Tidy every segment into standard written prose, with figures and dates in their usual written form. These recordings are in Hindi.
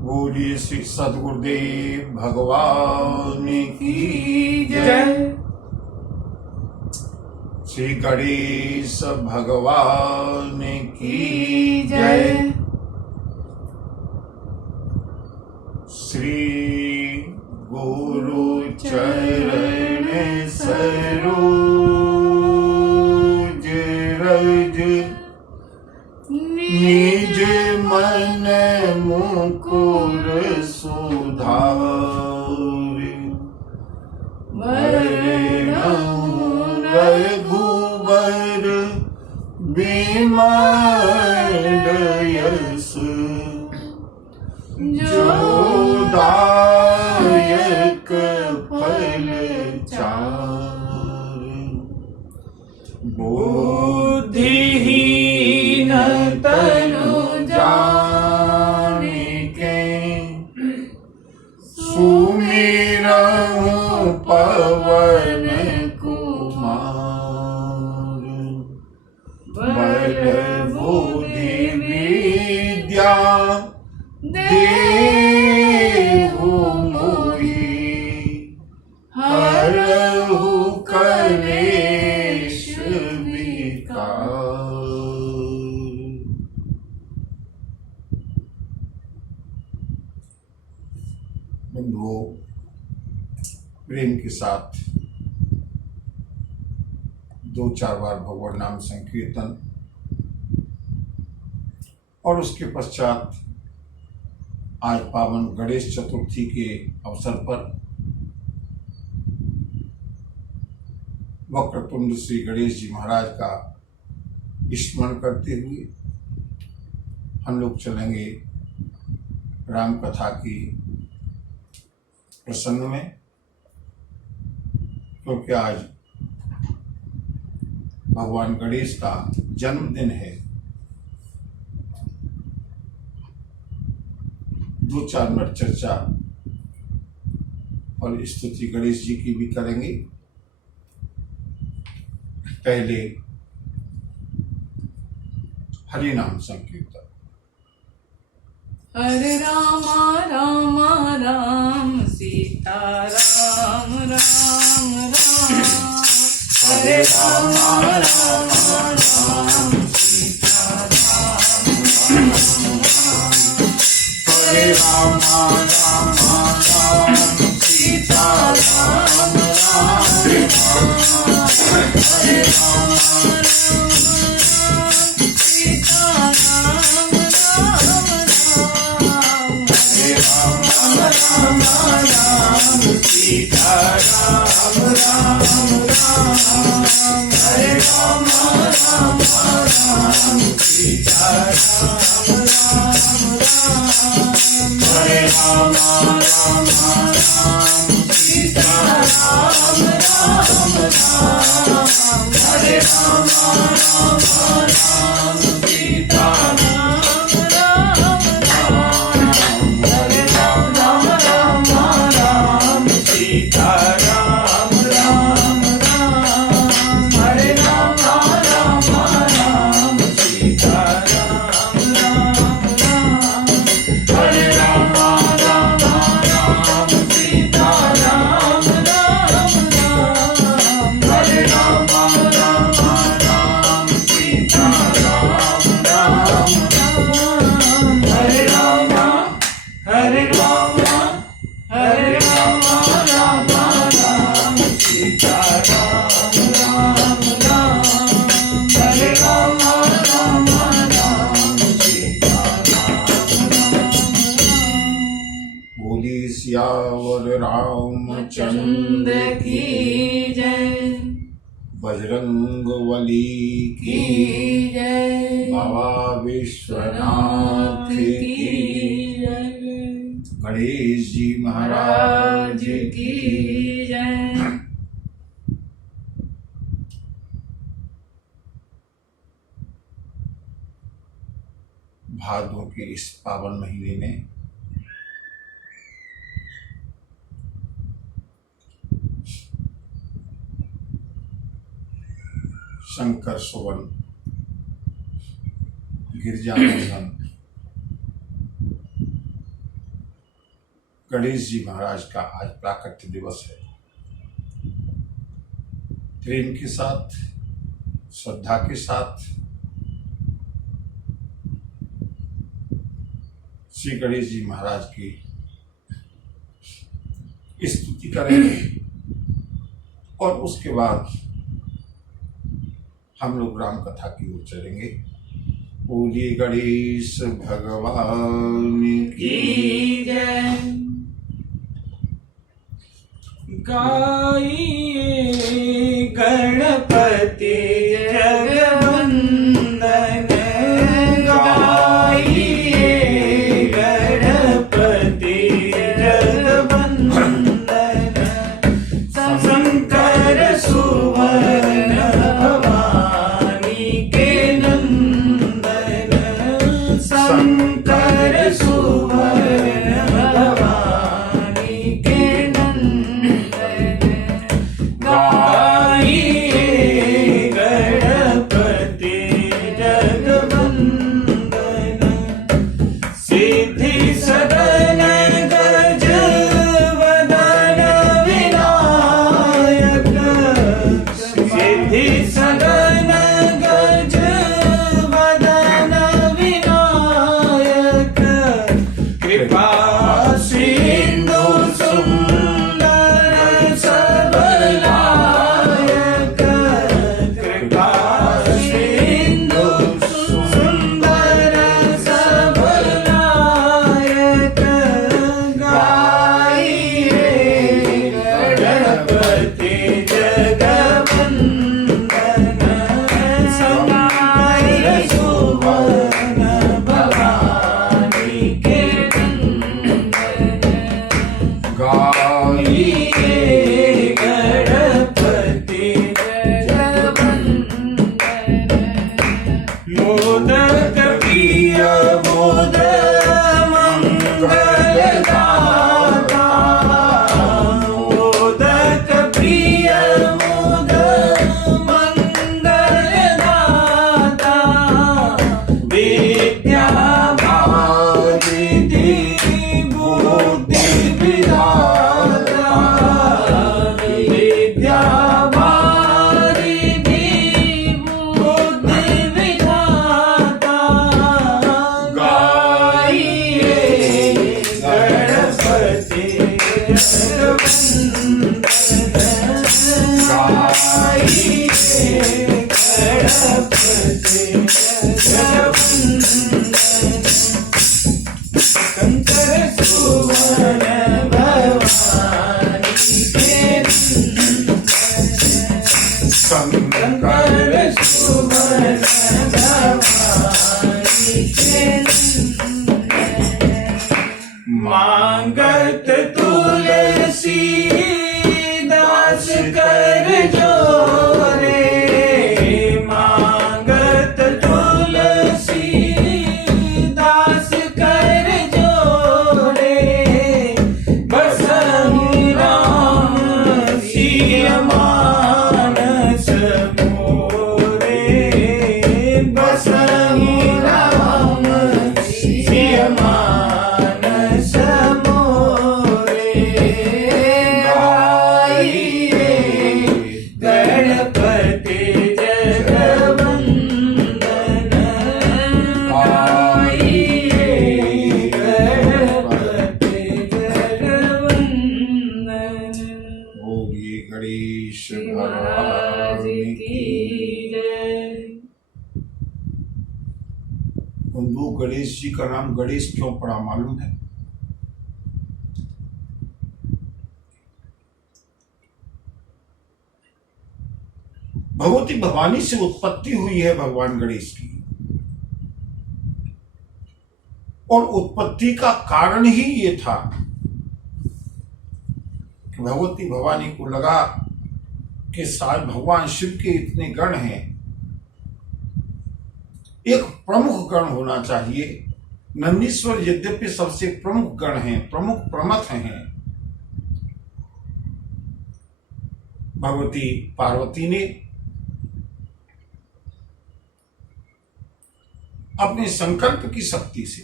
बोलिए श्री सद्गुरुदेव भगवान की जय। श्री गणेश भगवान की जय। श्री गुरु चरण सरोज रज निज मन मुकुर सुधार रघुबर बिमल यश जो दायक फल चार बुद्धिहीन तनु जानिके सुमिरहु पवन कुमार बल बुद्धि विद्या देहु मोहि हरहु कलेश विकार। बंधुओं, प्रेम के साथ दो चार बार भगवान नाम संकीर्तन और उसके पश्चात आज पावन गणेश चतुर्थी के अवसर पर वक्रतुंड श्री गणेश जी महाराज का स्मरण करते हुए हम लोग चलेंगे राम कथा की प्रसंग में, क्योंकि आज भगवान गणेश का जन्मदिन है। दो चार मिनट चर्चा और स्तुति गणेश जी की भी करेंगे। पहले हरि नाम संकीर्तन। हरे रामा रामा राम सीता राम राम राम। हरे रामा रामा राम सीता राम राम राम। हरे रामा रामा राम सीता राम राम राम। हरे रामा सीता राम राम राम। हरे रामा रामा राम सीता राम राम राम। हरे रामा रामा राम सीता राम राम राम। हरे रामा रामा राम सीता राम राम राम। हरे रामा रामा राम सीता राम राम राम। हरे रामा रामा राम सीता राम राम राम। हरे रामा रामा राम सीता राम राम राम। हरे रामा रामा राम सीता राम राम राम। हरे रामा रामा राम सीता राम राम राम। हरे रामा हरे रामा हरे रामा रामा राम सीता राम राम राम। हरे रामा रामा राम सीता राम राम राम। बोली सियावर रामचंद्र की जय। बजरंग बली की की जय। बाबा विश्वनाथ की जय। गणेश जी महाराज महाराज की जय। भादों के इस पावन महीने में शंकर सुवन गिरजा बंधन गणेश जी महाराज का आज प्राकट्य दिवस है। प्रेम के साथ, श्रद्धा के साथ श्री गणेश जी महाराज की स्तुति करेंगे और उसके बाद हम लोग राम कथा की ओर चलेंगे। बोलिए गणेश भगवान की जय। गाइए गणपति जगवंदन, गाइए गणपति जगवंदन, शंकर सुवन भवानी के नंदन, शंकर सुवन भवानी के नंदन, गाइए गणपति जगवंदन, सिद्धि सदन गज वदन विनायक, सिद्धि सदन गज वदन विनायक, कृपा सिंधु सुंदर सबलायक, कृपा सिंधु सुंदर सबलायक, गाइए गणपति जगवंदन, शंकर सुवन भवानी के नंदन, गाइए गणपति जगवंदन, मोदक प्रिय मोद मंगलदाता, मोदक प्रिय मोद मंगलदाता, विद्या भावनिधि बुद्धि विधाता, विद्या भावनिधि बुद्धि विधाता, गाइए गणपति जगवंदन, गाइए गणपति जगवंदन, शंकर सुवन भवानी के नंदन, शंकर सुवन भवानी के नंदन, मांगत तुलसी दास कर जोरे, मांगत तुलसी दास कर जोरे, बसहु राम सिय मानस मोरे, बसहु राम सिय मानस मोरे, गाइए गणपति जगवंदन, गाइए गणपति जगवंदन, बोलिए गणेश महाराज भगवान की की। जय। बंधु, गणेश जी का नाम गणेश क्यों पड़ा मालूम है? भगवती भवानी से उत्पत्ति हुई है भगवान गणेश की, और उत्पत्ति का कारण ही ये था कि भगवती भवानी को लगा कि शायद भगवान शिव के इतने गण हैं, एक प्रमुख गण होना चाहिए। नंदीश्वर यद्यपि सबसे प्रमुख गण हैं, प्रमुख प्रमथ हैं, भगवती पार्वती ने अपने संकल्प की शक्ति से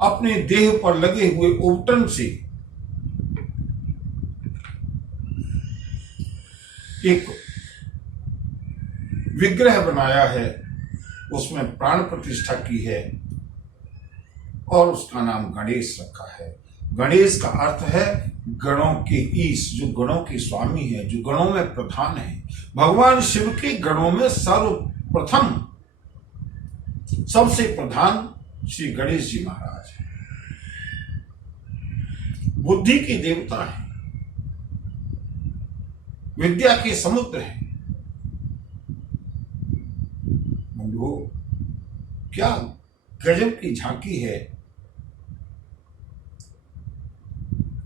अपने देह पर लगे हुए ओवटन से एक विग्रह बनाया है, उसमें प्राण प्रतिष्ठा की है और उसका नाम गणेश रखा है। गणेश का अर्थ है गणों के ईश, जो गणों के स्वामी है, जो गणों में प्रधान है। भगवान शिव के गणों में सर्वप्रथम सबसे प्रधान श्री गणेश जी महाराज है। बुद्धि के देवता हैं, विद्या के समुद्र हैं। बंधुओं, क्या गजब की झांकी है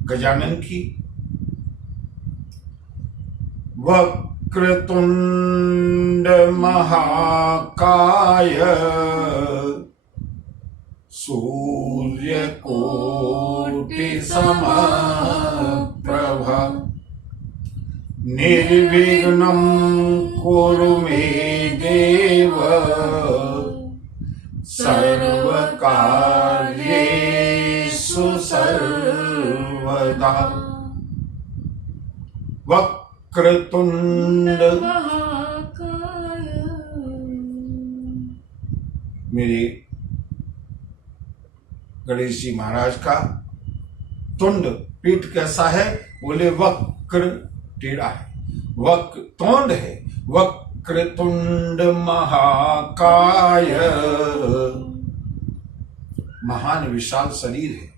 गजानन की। वक्रतुंड महाकाय सूर्यकोटि समप्रभा निर्विघ्नं कुरु मे देव सर्वकार्येषु सर्वदा। वक्रतुंड मेरे गणेश जी महाराज का तुंड पीठ कैसा है? बोले वक्र, टेढ़ा है, वक्र तोंड है, वक्रतुंड महाकाय, महान विशाल शरीर है।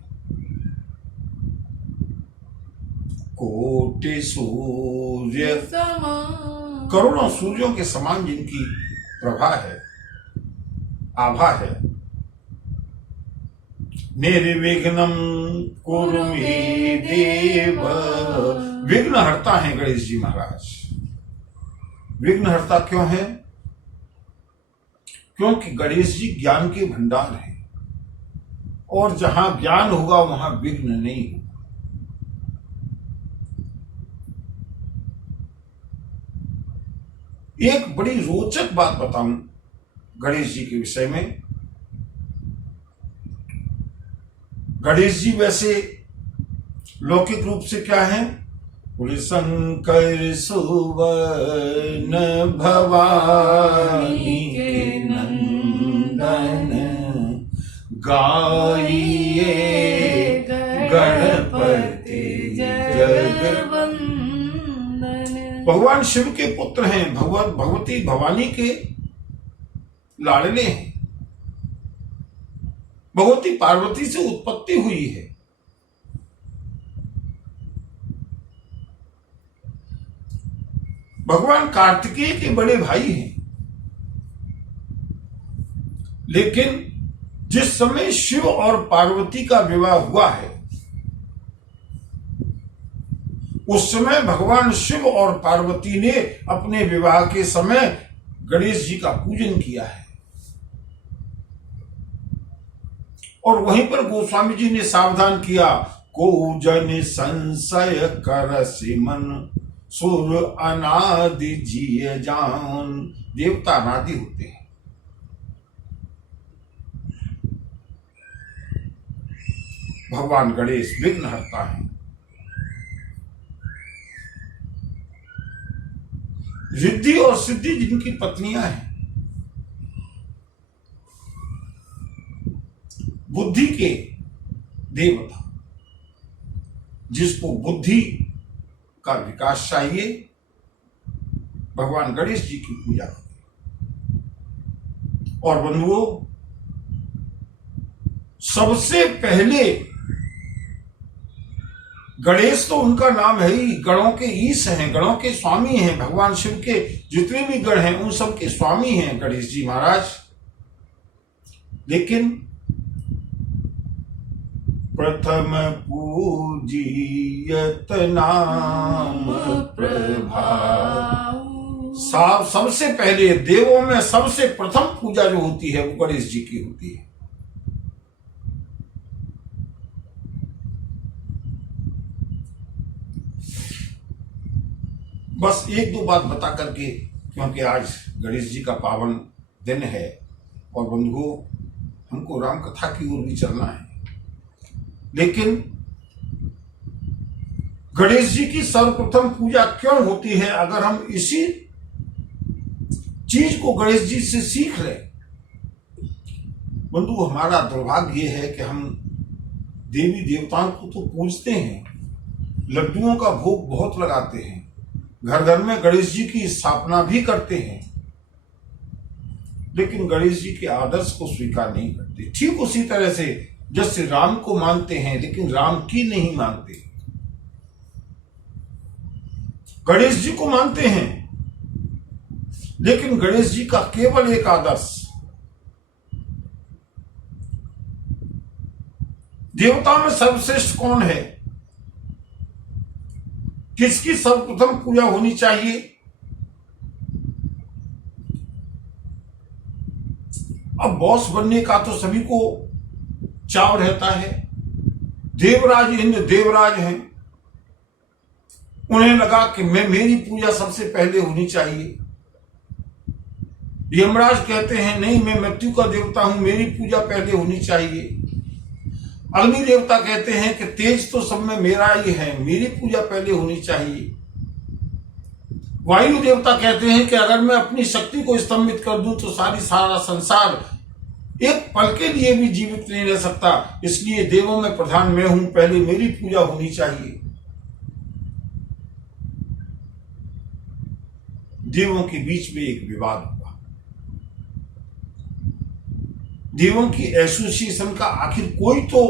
कोटि सूर्य, करोड़ों सूर्यों के समान जिनकी प्रभा है, आभा है। निर्विघ्नं कुरु मे देव, विघ्न हरता है गणेश जी महाराज। विघ्न हरता क्यों है? क्योंकि गणेश जी ज्ञान के भंडार हैं और जहां ज्ञान होगा वहां विघ्न नहीं होगा। एक बड़ी रोचक बात बताऊं गणेश जी के विषय में। गणेश जी वैसे लौकिक रूप से क्या है? बोले शंकर सुवन भवानी के नंदन, गाइए गणपति जगवंदन। भगवान शिव के पुत्र हैं, भगवती भवानी के लाडले हैं। भगवती पार्वती से उत्पत्ति हुई है। भगवान कार्तिकेय के बड़े भाई हैं। लेकिन जिस समय शिव और पार्वती का विवाह हुआ है, उस समय भगवान शिव और पार्वती ने अपने विवाह के समय गणेश जी का पूजन किया है। और वहीं पर गोस्वामी जी ने सावधान किया, को जन संशय कर सिमन, सुर अनादि जिय जान। देवता अनादि होते हैं। भगवान गणेश विघ्न हरता है। रिद्धि और सिद्धि जिनकी पत्नियां हैं, बुद्धि के देवता, जिसको बुद्धि का विकास चाहिए, भगवान गणेश जी की पूजा करें। और बंधुओं, सबसे पहले गणेश तो उनका नाम है ही, गणों के ईश हैं, गणों के स्वामी हैं। भगवान शिव के जितने भी गण हैं उन सब के स्वामी हैं गणेश जी महाराज। लेकिन प्रथम पूजियत नाम प्रभाव, सबसे पहले देवों में सबसे प्रथम पूजा जो होती है वो गणेश जी की होती है। बस एक दो बात बता करके, क्योंकि आज गणेश जी का पावन दिन है और बंधुओं हमको राम कथा की ओर भी चलना है। लेकिन गणेश जी की सर्वप्रथम पूजा क्यों होती है? अगर हम इसी चीज को गणेश जी से सीख लें। बंधु, हमारा दुर्भाग्य यह है कि हम देवी देवताओं को तो पूजते हैं, लड्डुओं का भोग बहुत लगाते हैं, घर घर में गणेश जी की स्थापना भी करते हैं, लेकिन गणेश जी के आदर्श को स्वीकार नहीं करते। ठीक उसी तरह से जैसे राम को मानते हैं लेकिन राम की नहीं मानते, गणेश जी को मानते हैं लेकिन गणेश जी का केवल एक आदर्श, देवता में सर्वश्रेष्ठ कौन है, किसकी सर्वप्रथम पूजा होनी चाहिए। अब बॉस बनने का तो सभी को चाव रहता है। देवराज इंद्र देवराज हैं, उन्हें लगा कि मेरी पूजा सबसे पहले होनी चाहिए। यमराज कहते हैं नहीं, मैं मृत्यु का देवता हूं, मेरी पूजा पहले होनी चाहिए। अग्नि देवता कहते हैं कि तेज तो सब में मेरा ही है, मेरी पूजा पहले होनी चाहिए। वायु देवता कहते हैं कि अगर मैं अपनी शक्ति को स्तंभित कर दूं तो सारा संसार एक पल के लिए भी जीवित नहीं रह सकता, इसलिए देवों में प्रधान मैं हूं, पहले मेरी पूजा होनी चाहिए। देवों के बीच में एक विवाद हुआ। देवों की एसोसिएशन का आखिर कोई तो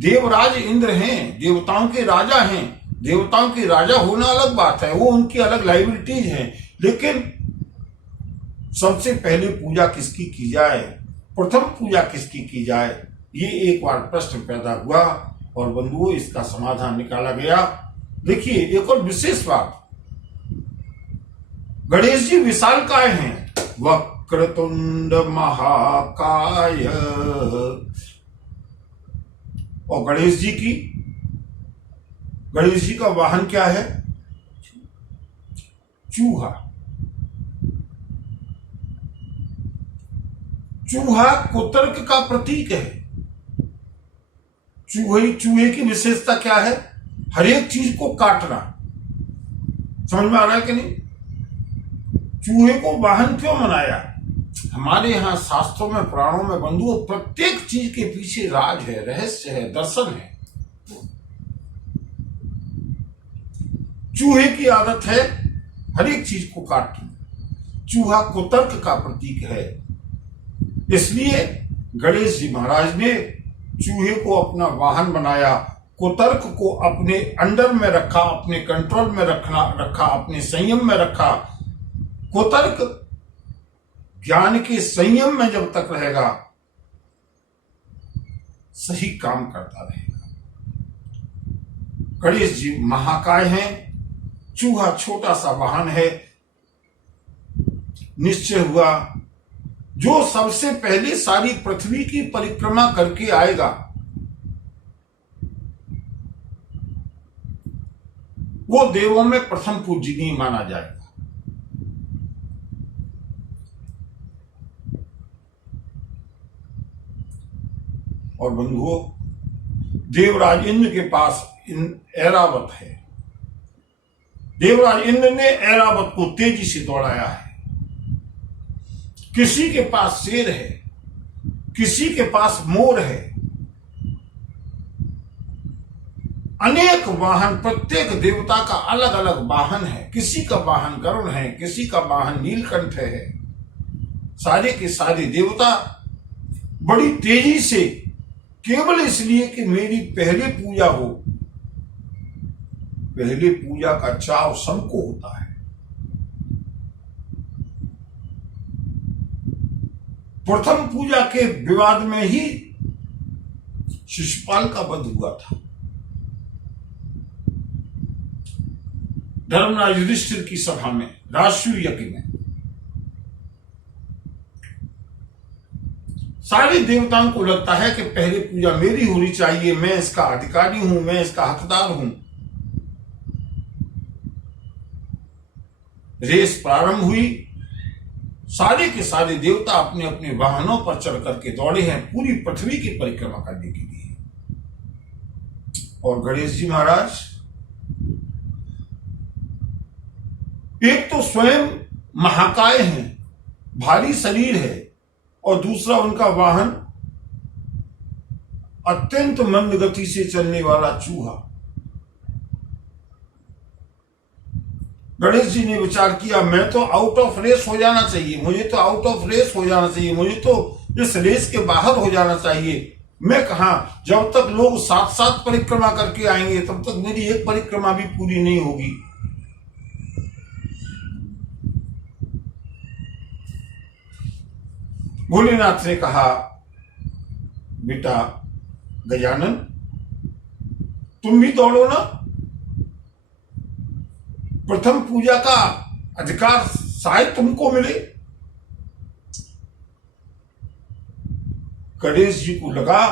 देवराज इंद्र हैं, देवताओं के राजा हैं। देवताओं के राजा होना अलग बात है, वो उनकी अलग लाइबिलिटीज हैं, लेकिन सबसे पहले पूजा किसकी की जाए, प्रथम पूजा किसकी की जाए, ये एक बार प्रश्न पैदा हुआ और बंधुओं इसका समाधान निकाला गया। देखिए एक और विशेष बात, गणेश जी विशालकाय हैं, वक्रतुंड महाकाय, और गणेश जी का वाहन क्या है, चूहा। चूहा कुतर्क का प्रतीक है। चूहे की विशेषता क्या है, हर एक चीज को काटना। समझ में आ रहा है कि नहीं? चूहे को वाहन क्यों बनाया? हमारे यहां शास्त्रों में, पुराणों में बंधुओं, प्रत्येक चीज के पीछे राज है, रहस्य है, दर्शन है। चूहे की आदत है हर एक चीज को काटना। चूहा कुतर्क का प्रतीक है, इसलिए गणेश जी महाराज ने चूहे को अपना वाहन बनाया, कुतर्क को अपने अंडर में रखा, अपने कंट्रोल में रखा, अपने संयम में रखा। कुतर्क ज्ञान के संयम में जब तक रहेगा सही काम करता रहेगा। गणेश जी महाकाय हैं, चूहा छोटा सा वाहन है। निश्चय हुआ जो सबसे पहले सारी पृथ्वी की परिक्रमा करके आएगा वो देवों में प्रथम पूजनीय माना जाएगा। और बंधुओं, देवराज इंद्र के पास ऐरावत है। देवराज इंद्र ने ऐरावत को तेजी से दौड़ाया है। किसी के पास शेर है, किसी के पास मोर है, अनेक वाहन, प्रत्येक देवता का अलग अलग वाहन है। किसी का वाहन गरुड़ है, किसी का वाहन नीलकंठ है। सारे के सारे देवता बड़ी तेजी से, केवल इसलिए कि मेरी पहले पूजा हो, पहले पूजा का चाव सबको होता है। प्रथम पूजा के विवाद में ही शिशुपाल का वध हुआ था। धर्मराज युधिष्ठिर की सभा में, राष्ट्रीय यज्ञ में सारे देवताओं को लगता है कि पहले पूजा मेरी होनी चाहिए, मैं इसका अधिकारी हूं, मैं इसका हकदार हूं। रेस प्रारंभ हुई, सारे के सारे देवता अपने अपने वाहनों पर चढ़ करके दौड़े हैं पूरी पृथ्वी की परिक्रमा करने के लिए। और गणेश जी महाराज एक तो स्वयं महाकाय हैं, भारी शरीर है, और दूसरा उनका वाहन अत्यंत मंद गति से चलने वाला चूहा। गणेश जी ने विचार किया, मैं तो आउट ऑफ रेस हो जाना चाहिए, मुझे तो आउट ऑफ रेस हो जाना चाहिए, मुझे तो इस रेस के बाहर हो जाना चाहिए। मैं कहा, जब तक लोग साथ साथ परिक्रमा करके आएंगे तब तक मेरी एक परिक्रमा भी पूरी नहीं होगी। भोलेनाथ ने कहा, बेटा गजानन, तुम भी दौड़ो ना, प्रथम पूजा का अधिकार शायद तुमको मिले। गणेश जी को लगा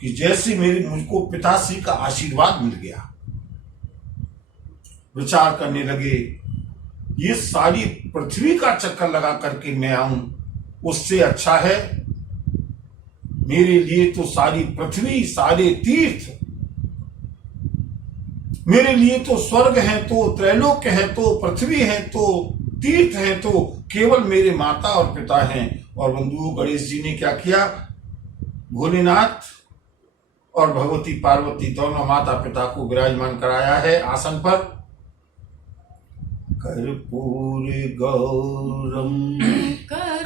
कि जैसे मुझको पिताश्री का आशीर्वाद मिल गया। विचार करने लगे, ये सारी पृथ्वी का चक्कर लगा करके मैं आऊं, उससे अच्छा है मेरे लिए तो सारी पृथ्वी, सारे तीर्थ, मेरे लिए तो स्वर्ग है तो त्रैलोक्य है तो पृथ्वी है तो तीर्थ है तो केवल मेरे माता और पिता हैं। और बंधुओं, गणेश जी ने क्या किया, भोलेनाथ और भगवती पार्वती दोनों माता पिता को विराजमान कराया है आसन पर। कर्पूर गौरम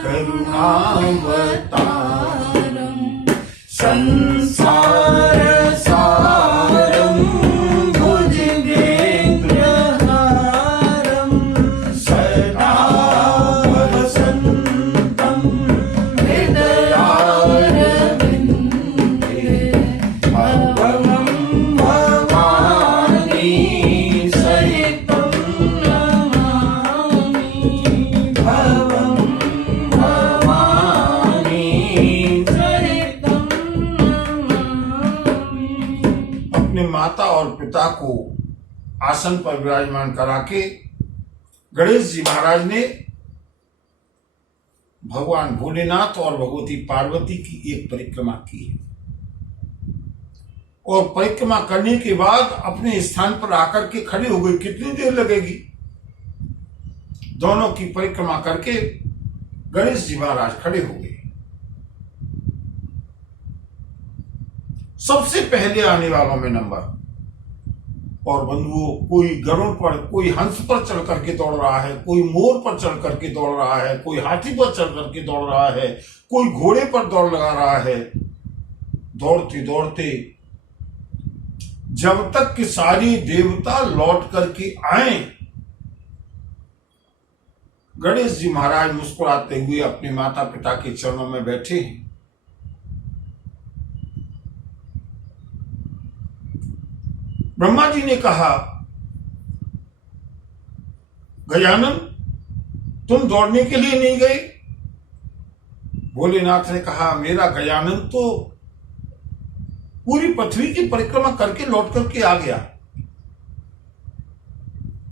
करुणावतारम संसार सारम भुजगेन्द्रहारम सदा वसन्तं हृदयारविन्दे भवं भवानी सहितं नमामि, भवं भवानी सहितं नमामि। अपने माता और पिता को आसन पर विराजमान करा के गणेश जी महाराज ने भगवान भोलेनाथ और भगवती पार्वती की एक परिक्रमा की है। और परिक्रमा करने के बाद अपने स्थान पर आकर के खड़े हो गए। कितनी देर लगेगी? दोनों की परिक्रमा करके गणेश जी महाराज खड़े हो गए। सबसे पहले आने वालों में नंबर। और बंधुओं, कोई गरुड़ पर, कोई हंस पर चढ़ करके दौड़ रहा है, कोई मोर पर चढ़ करके दौड़ रहा है, कोई हाथी पर चढ़ करके दौड़ रहा है, कोई घोड़े पर दौड़ लगा रहा है। दौड़ते दौड़ते जब तक कि सारी देवता लौट करके आए, गणेश जी महाराज मुस्कुराते हुए अपने माता पिता के चरणों में बैठे हैं। ब्रह्मा जी ने कहा, गजानन तुम दौड़ने के लिए नहीं गए? भोलेनाथ ने कहा, मेरा गजानन तो पूरी पृथ्वी की परिक्रमा करके लौट करके आ गया।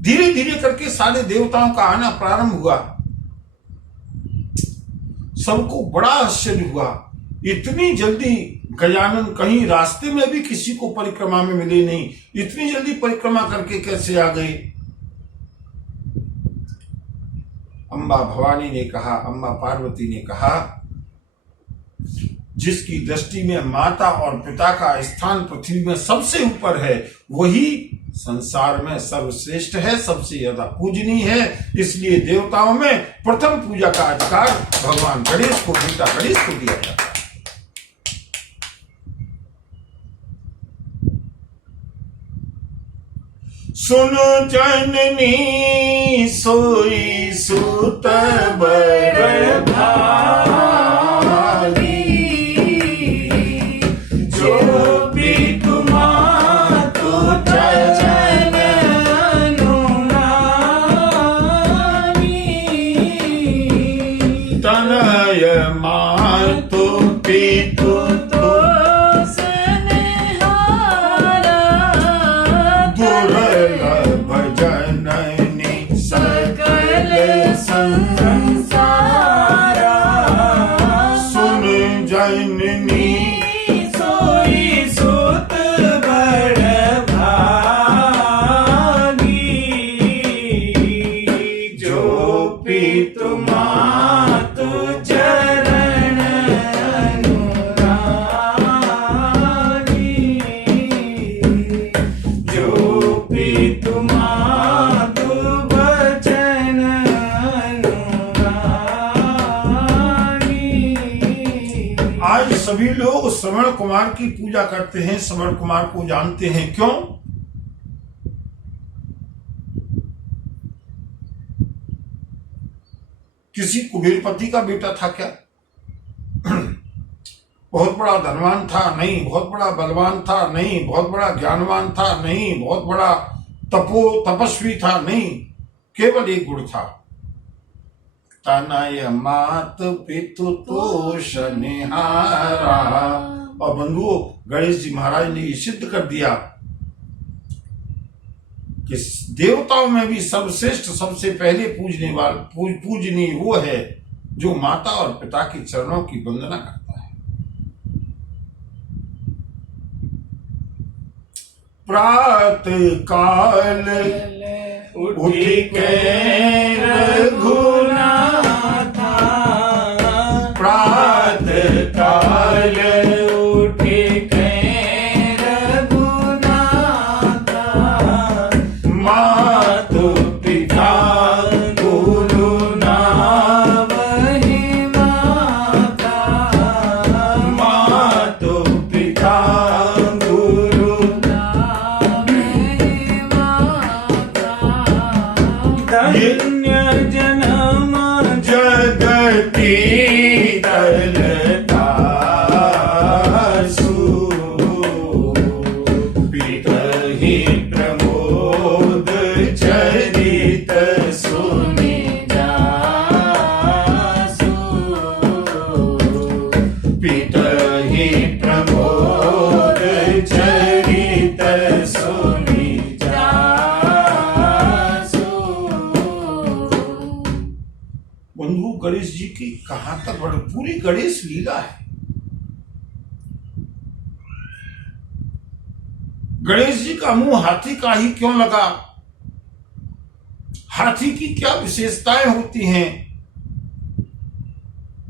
धीरे धीरे करके सारे देवताओं का आना प्रारंभ हुआ। सबको बड़ा आश्चर्य हुआ, इतनी जल्दी गजानन कहीं रास्ते में भी किसी को परिक्रमा में मिले नहीं, इतनी जल्दी परिक्रमा करके कैसे आ गए? अम्बा भवानी ने कहा, अम्बा पार्वती ने कहा, जिसकी दृष्टि में माता और पिता का स्थान पृथ्वी में सबसे ऊपर है, वही संसार में सर्वश्रेष्ठ है, सबसे ज्यादा पूजनीय है। इसलिए देवताओं में प्रथम पूजा का अधिकार भगवान गणेश को, बेटा गणेश को दिया जाता है। सुनो जननी सोई सुत बड़ भागी, जो भी तुम्हारा चरण अनुरागी, तनय मातु पितु जननी सोई सुत बड़ आज सभी लोग श्रवण कुमार की पूजा करते हैं, श्रवण कुमार को जानते हैं। क्यों? किसी कुबेरपति का बेटा था क्या? बहुत बड़ा धनवान था? नहीं। बहुत बड़ा बलवान था? नहीं। बहुत बड़ा ज्ञानवान था? नहीं। बहुत बड़ा तपस्वी था? नहीं। केवल एक गुण था, तनय मात पितु तोष निहारा। और बंधुओं, गणेश जी महाराज ने ये सिद्ध कर दिया कि देवताओं में भी सर्वश्रेष्ठ, सबसे पहले पूजनीय वो है जो माता और पिता के चरणों की वंदना करता है। प्रातः काल उठ के रघुनाथा, प्रातः काल उठ के रघुनाथा, मातु पिता गुरु नाम ही माता, मातु पिता गुरु धन्य जन्म जगती दलतासु, पितहि प्रमोद चरित सुनि जासु, पितहि प्रमोद चरित सुनि बंधु, गणेश जी की कहां तक पूरी गणेश लीला है। गणेश जी का मुंह हाथी का ही क्यों लगा? हाथी की क्या विशेषताएं होती हैं?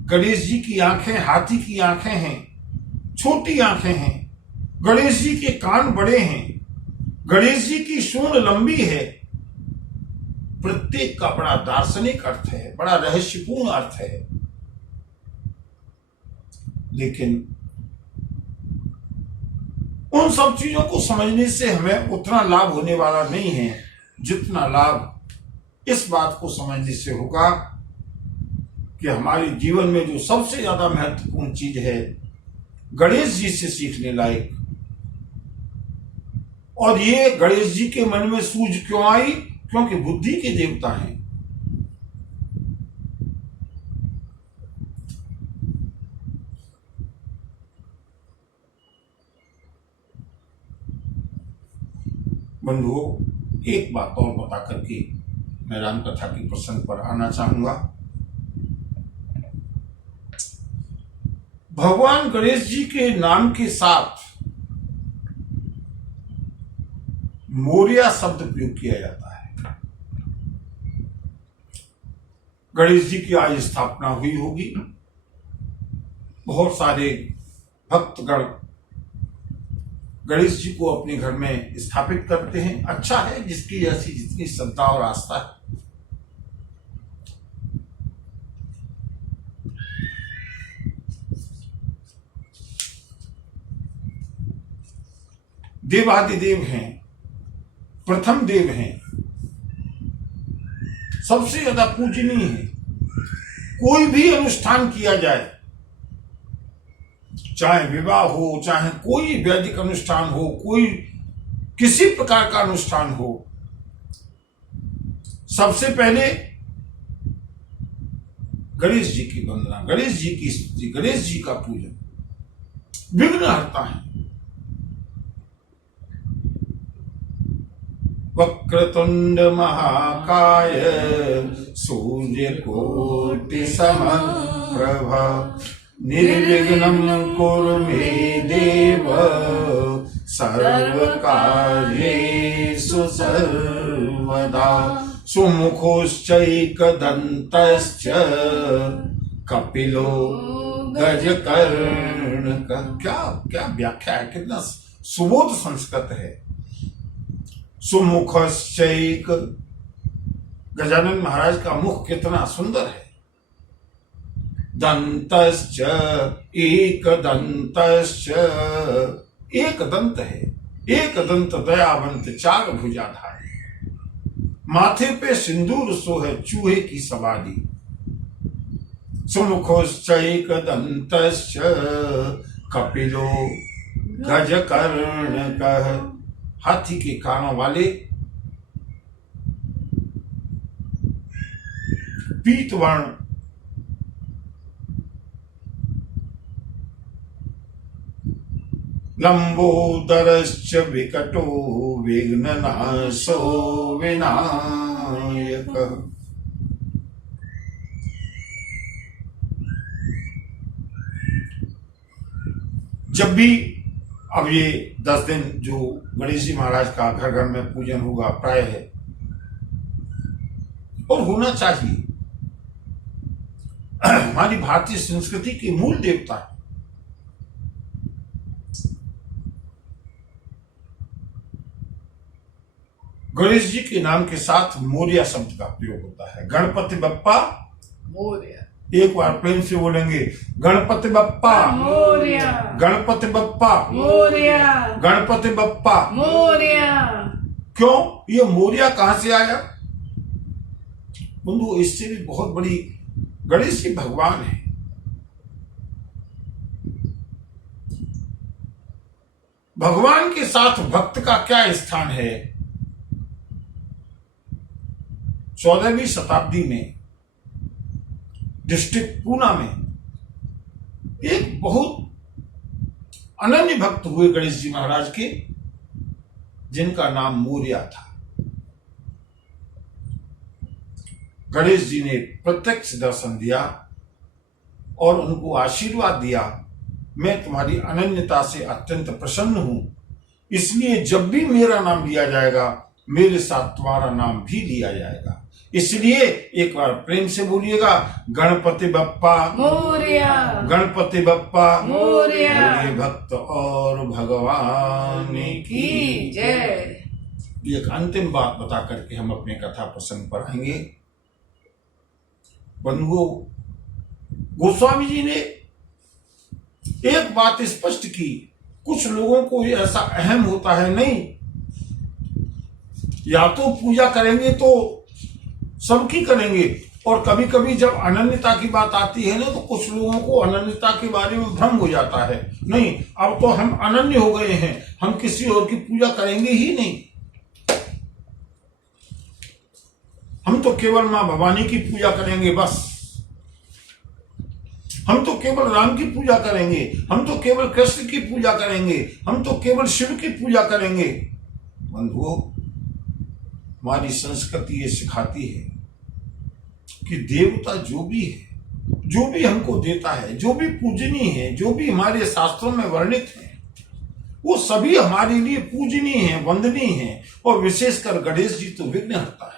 गणेश जी की आंखें हाथी की आंखें हैं, छोटी आंखें हैं। गणेश जी के कान बड़े हैं। गणेश जी की सूंड लंबी है। प्रत्येक का बड़ा दार्शनिक अर्थ है, बड़ा रहस्यपूर्ण अर्थ है। लेकिन उन सब चीजों को समझने से हमें उतना लाभ होने वाला नहीं है जितना लाभ इस बात को समझने से होगा कि हमारे जीवन में जो सबसे ज्यादा महत्वपूर्ण चीज है, गणेश जी से सीखने लायक। और ये गणेश जी के मन में सूझ क्यों आई? क्योंकि बुद्धि के देवता हैं। बंधुओं, एक बात और बता करके मैं राम कथा के प्रसंग पर आना चाहूंगा। भगवान गणेश जी के नाम के साथ मोरिया शब्द प्रयोग किया जाता है। गणेश जी की आज स्थापना हुई होगी। बहुत सारे भक्तगण गणेश जी को अपने घर में स्थापित करते हैं। अच्छा है, जिसकी जैसी जितनी श्रद्धा और आस्था है। देवादिदेव हैं, प्रथम देव हैं, सबसे ज्यादा पूजनीय है। कोई भी अनुष्ठान किया जाए, चाहे विवाह हो, चाहे कोई वैदिक अनुष्ठान हो, कोई किसी प्रकार का अनुष्ठान हो, सबसे पहले गणेश जी की वंदना, गणेश जी की स्तुति, गणेश जी का पूजन विघ्नहर्ता है। वक्रतुंड महाकाय सूर्यकोटि समप्रभ निर्विघ्नं कुरु मे देव सर्वकार्येषु सर्वदा सुमुखोश्चैकदन्तश्च कपिलो गजकर्ण। क्या क्या व्याख्या है, कितना सुबोध संस्कृत है। सुमुखश्चैक, गजानन महाराज का मुख कितना सुंदर है। दंतश्च एकदंतश्च, एक दंत है, एक दंत दयावंत चार भुजाधारी, माथे पे सिंदूर सो है चूहे की सवारी, सुमुखोश्च एकदंतश्च कपिलो गज कर्ण कह, हाथी के कानों वाले, पीतवर्ण, लंबोदरश्च विकटो विघ्ननाशो विनायक। जब भी अब ये 10 दिन जो गणेश जी महाराज का घर घर में पूजन होगा प्राय है और होना चाहिए, हमारी भारतीय संस्कृति के मूल देवता है। गणेश जी के नाम के साथ मोरिया शब्द का प्रयोग होता है। गणपति बप्पा मोरया, एक बार प्रेम से बोलेंगे, गणपति बप्पा मोरया, गणपति बप्पा मोरया, गणपति बप्पा। मोरया। क्यों ये मोरिया कहां से आया? बंधु, इससे भी बहुत बड़ी, गणेश जी भगवान है। भगवान के साथ भक्त का क्या स्थान है? 14वीं शताब्दी में डिस्ट्रिक्ट पूना में एक बहुत अनन्य भक्त हुए गणेश जी महाराज के, जिनका नाम मोरिया था। गणेश जी ने प्रत्यक्ष दर्शन दिया और उनको आशीर्वाद दिया, मैं तुम्हारी अनन्यता से अत्यंत प्रसन्न हूं, इसलिए जब भी मेरा नाम लिया जाएगा मेरे साथ तुम्हारा नाम भी लिया जाएगा। इसलिए एक बार प्रेम से बोलिएगा, गणपति बप्पा मोरया, गणपति बप्पा मोरया। बोलिए भक्त और भगवान की जय। एक अंतिम बात बता करके हम अपने कथा प्रसंग पर आएंगे। बंधुओं, गोस्वामी जी ने एक बात स्पष्ट की, कुछ लोगों को ये ऐसा अहम होता है, नहीं, या तो पूजा करेंगे तो सबकी करेंगे, और कभी कभी जब अनन्यता की बात आती है ना, तो कुछ लोगों को अनन्यता के बारे में भ्रम हो जाता है, नहीं अब तो हम अनन्य हो गए हैं, हम किसी और की पूजा करेंगे ही नहीं, हम तो केवल मां भवानी की पूजा करेंगे, बस हम तो केवल राम की पूजा करेंगे, हम तो केवल कृष्ण की पूजा करेंगे, हम तो केवल शिव की पूजा करेंगे। बंधुओं, हमारी संस्कृति ये सिखाती है कि देवता जो भी है, जो भी हमको देता है, जो भी पूजनीय है, जो भी हमारे शास्त्रों में वर्णित है, वो सभी हमारे लिए पूजनीय है, वंदनीय है, और विशेषकर गणेश जी तो विघ्नहर्ता है।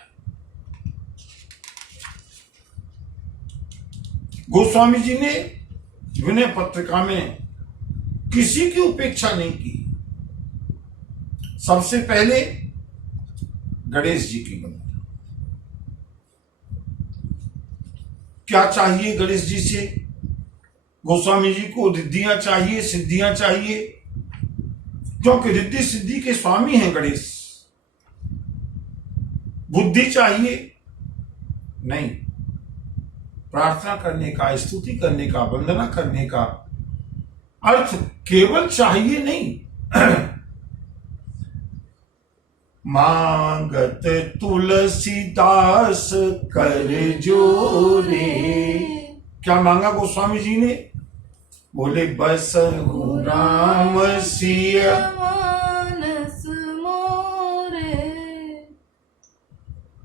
गोस्वामी जी ने विनय पत्रिका में किसी की उपेक्षा नहीं की, सबसे पहले गणेश जी की वंदना। क्या चाहिए गणेश जी से? गोस्वामी जी को रिद्धियां चाहिए, सिद्धियां चाहिए, क्योंकि रिद्धि सिद्धि के स्वामी हैं गणेश। बुद्धि चाहिए? नहीं, प्रार्थना करने का, स्तुति करने का, वंदना करने का अर्थ केवल चाहिए नहीं, मांगत तुलसीदास कर जोरे। क्या मांगा गोस्वामी जी ने? बोले बस राम सिया मानस मोरे।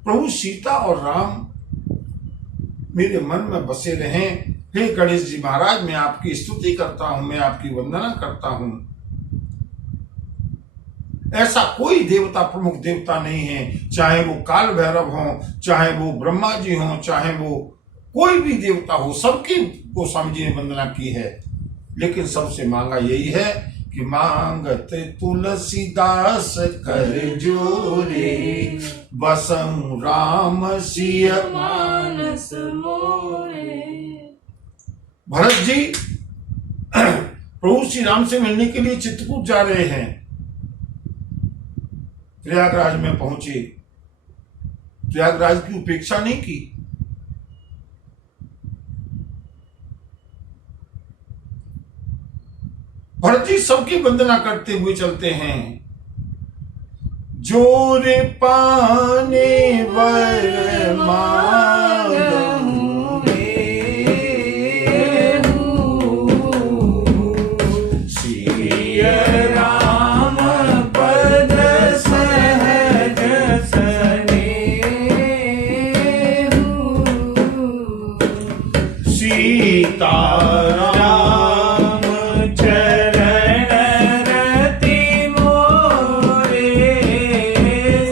प्रभु सीता और राम मेरे मन में बसे रहें। हे गणेश जी महाराज, मैं आपकी स्तुति करता हूं, मैं आपकी वंदना करता हूं। ऐसा कोई देवता, प्रमुख देवता नहीं है, चाहे वो काल भैरव हो, चाहे वो ब्रह्मा जी हो, चाहे वो कोई भी देवता हो, सबकी गोस्वामी जी ने वंदना की है। लेकिन सबसे मांगा यही है कि मांगत तुलसीदास कर जोरे, बसं राम सिय मानस मोरे। भरत जी प्रभु श्री राम से मिलने के लिए चित्रकूट जा रहे हैं। प्रयागराज में पहुंचे, प्रयागराज की उपेक्षा नहीं की। भरत जी सबकी वंदना करते हुए चलते हैं। जोर पाने वर मांगहूं श्री राम पद सहज सीताराम चरण रति मोरे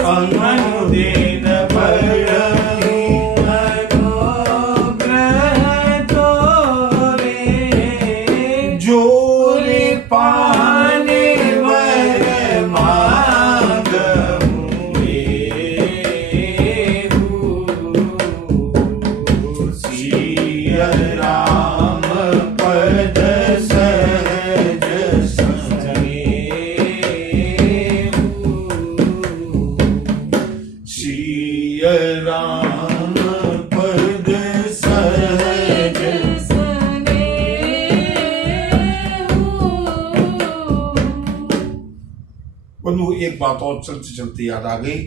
अनुदिन बड़हि अनुग्रह तोरे जोर पाने वर मांगहूं सिय राम पद सहज सिय राम पद सहज। बंधु, एक बात और चलते चलते याद आ गई।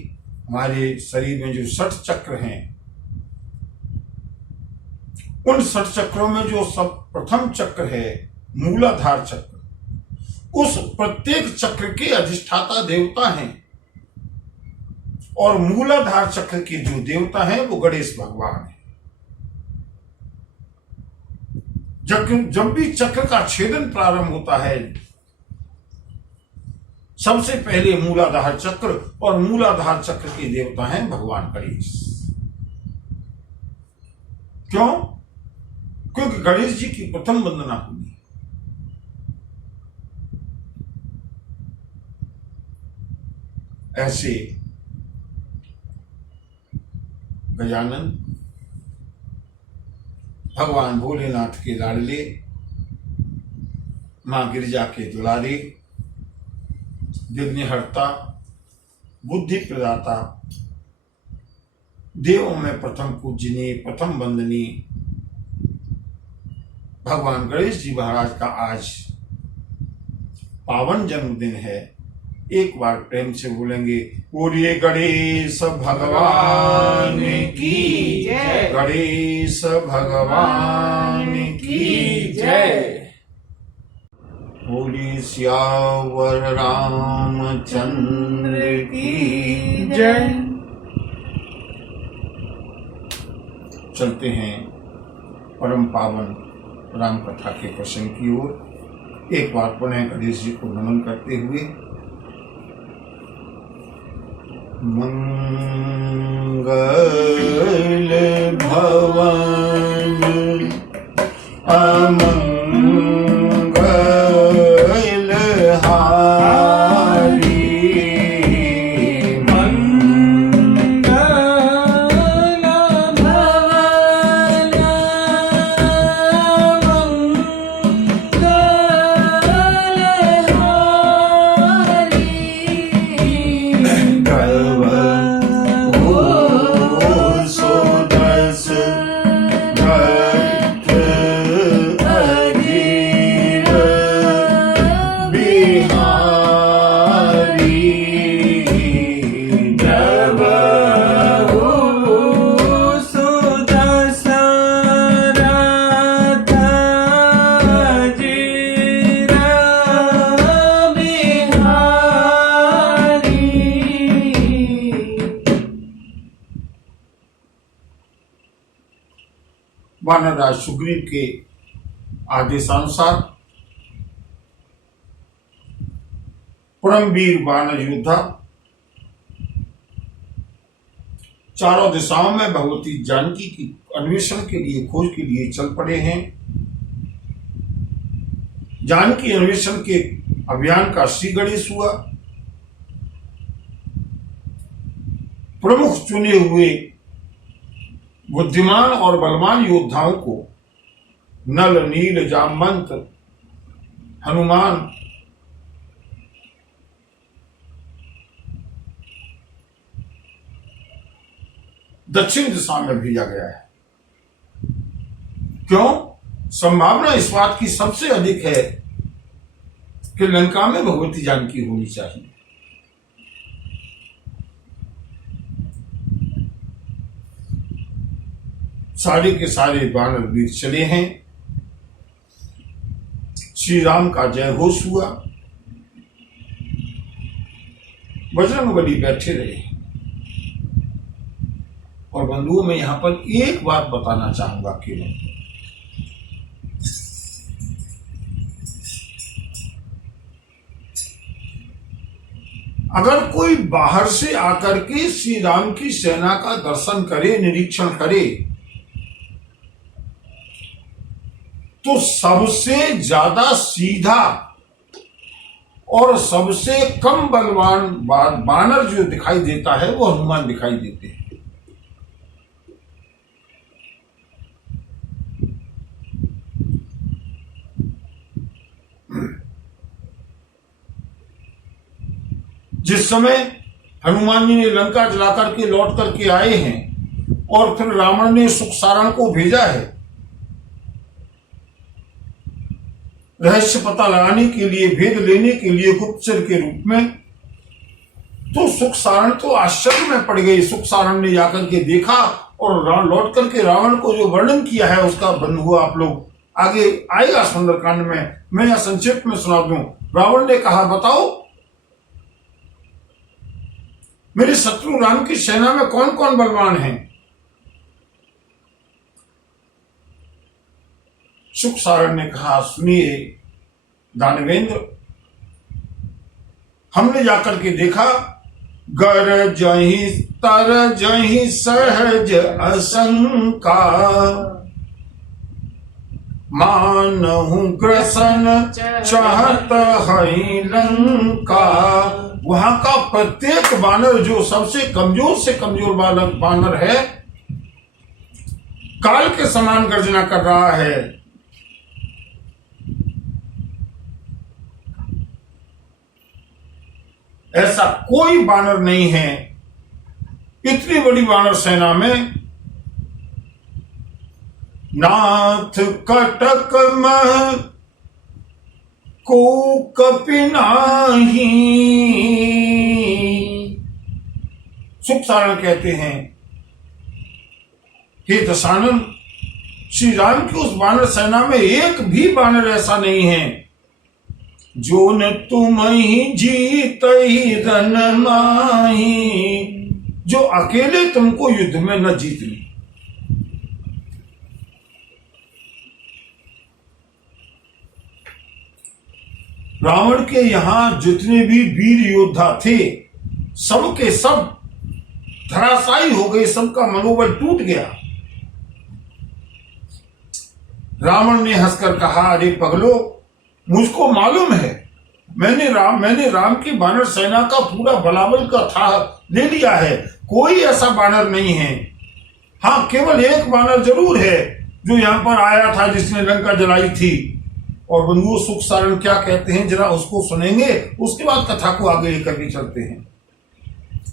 हमारे शरीर में जो 60 चक्र हैं, उन 60 चक्रों में जो सब प्रथम चक्र है मूलाधार चक्र, उस प्रत्येक चक्र के अधिष्ठाता देवता हैं। और मूलाधार चक्र के जो देवता हैं वो गणेश भगवान हैं। जब भी चक्र का छेदन प्रारंभ होता है, सबसे पहले मूलाधार चक्र, और मूलाधार चक्र के देवता हैं भगवान गणेश। क्यों? क्योंकि गणेश जी की प्रथम वंदना होगी। ऐसे गजानन भगवान भोलेनाथ के लाडले, मां गिरिजा के दुलारे, विघ्नहर्ता, बुद्धि प्रदाता, देवों में प्रथम पूजनीय, प्रथम वंदनीय भगवान गणेश जी महाराज का आज पावन जन्मदिन है। एक बार प्रेम से बोलेंगे, बोलिए गणेश भगवान की जय, गणेश भगवान की जय। बोलिए सियावर रामचंद्र की जय। चलते हैं परम पावन राम कथा के प्रसंग की ओर। एक बार पुनः गणेश जी को नमन करते हुए, मंगल भवन अमंगल हारी, मंगल भवन मंगल कव सुदस भक्त अधीर बिहारी, जब सुदशरथ जीर बिहारी। वानरराज सुग्रीव के आदेशानुसार परमवीर वानर योद्धा चारों दिशाओं में भगवती जानकी की अन्वेषण के लिए, खोज के लिए चल पड़े हैं। जानकी अन्वेषण के अभियान का श्री गणेश हुआ। प्रमुख चुने हुए बुद्धिमान और बलवान योद्धाओं को नल नील जामवंत हनुमान दक्षिण दिशा में भेजा गया है। क्यों? संभावना इस बात की सबसे अधिक है कि लंका में भगवती जानकी होनी चाहिए। सारे के सारे वानर वीर चले हैं। श्री राम का जय घोष हुआ। बजरंगबली बैठे रहे। और बंधुओं, मैं यहां पर एक बात बताना चाहूंगा केवल, अगर कोई बाहर से आकर के श्री राम की सेना का दर्शन करे, निरीक्षण करे, तो सबसे ज्यादा सीधा और सबसे कम बलवान बानर जो दिखाई देता है वो हनुमान दिखाई देते हैं। जिस समय हनुमान जी ने लंका जला करके लौट करके आए हैं और फिर रावण ने सुखसारण को भेजा है रहस्य पता लगाने के लिए, भेद लेने के लिए गुप्तचर के रूप में, तो सुखसारण तो आश्चर्य में पड़ गई। सुखसारण ने जाकर के देखा और लौट करके रावण को जो वर्णन किया है उसका बंधु आप लोग आगे आएगा सुंदरकांड में, मैं यहां संक्षेप में सुना दूं। रावण ने कहा, बताओ मेरे शत्रु राम की सेना में कौन कौन बलवान हैं? सुखसारण ने कहा, सुनिए दानवेंद्र, हमने जाकर के देखा, गर जही तर जही सहज असंका, मानहु ग्रसन चाहत है लंका। वहां का प्रत्येक बानर जो सबसे कमजोर से कमजोर बानर है, काल के समान गर्जना कर रहा है। ऐसा कोई बानर नहीं है इतनी बड़ी बानर सेना में। नाथ कटक मह को कपिनाही। सुखसारण कहते हैं, हे दशानन, श्री राम की उस बानर सेना में एक भी बानर ऐसा नहीं है जो न तुम ही जीत ही रन माही, जो अकेले तुमको युद्ध में न जीत ली। रावण के यहां जितने भी वीर योद्धा थे सब के सब धराशायी हो गए, सबका मनोबल टूट गया। रावण ने हंसकर कहा, अरे पगलो, मुझको मालूम है, मैंने राम की बानर सेना का पूरा बलाबल का था ले लिया है। कोई ऐसा बानर नहीं है। हाँ, केवल एक बानर जरूर है जो यहां पर आया था जिसने लंका जलाई थी। और बंधुओं, सुखसारण क्या कहते हैं जरा उसको सुनेंगे, उसके बाद कथा को आगे लेकर के चलते हैं।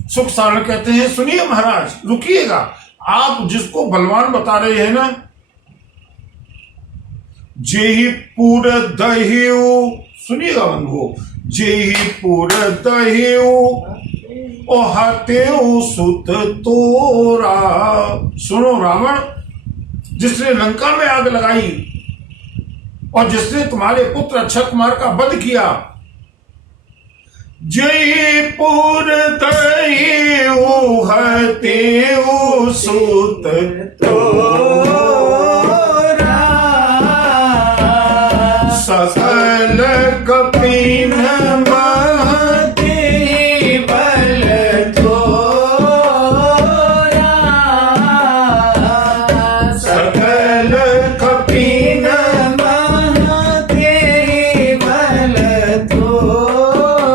सुखसारण कहते हैं, सुनिए महाराज, रुकिएगा, आप जिसको बलवान बता रहे हैं ना, जेहि पुर दहिउ, सुनिएगा बंधुओं, जेहि पुर दहिउ ओहतेउ सुत तोरा। सुनो रावण, जिसने लंका में आग लगाई और जिसने तुम्हारे पुत्र अक्षय कुमार का वध किया, जयपुर दहिउ हतेउ सुत तोरा, सकल कपिन महते बल तोरा, सकल कपिन महते बल तोरा।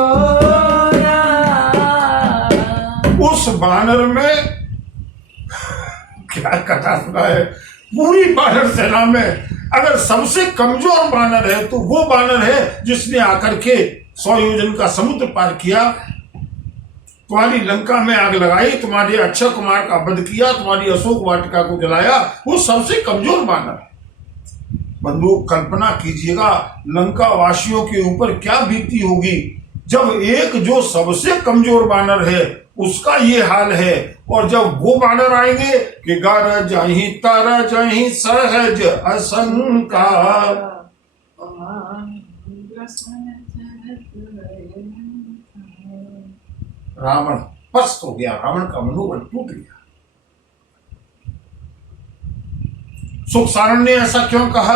उस बानर में क्या कथा सुना है, पूरी बानर सेना में अगर सबसे कमजोर बानर है तो वो बानर है जिसने आकर के 100 योजन का समुद्र पार किया, तुम्हारी लंका में आग लगाई, तुम्हारे अक्षय कुमार का वध किया, तुम्हारी अशोक वाटिका को जलाया, वो सबसे कमजोर बानर है। बंधु कल्पना कीजिएगा लंका वासियों के ऊपर क्या बीती होगी जब एक जो सबसे कमजोर बानर है उसका ये हाल है, और जब वो बानर आएंगे कि गर जाहि तर जाहि सहज असंका। रावण पस्त हो गया, रावण का मनोबल टूट गया। सुख सारण ने ऐसा क्यों कहा?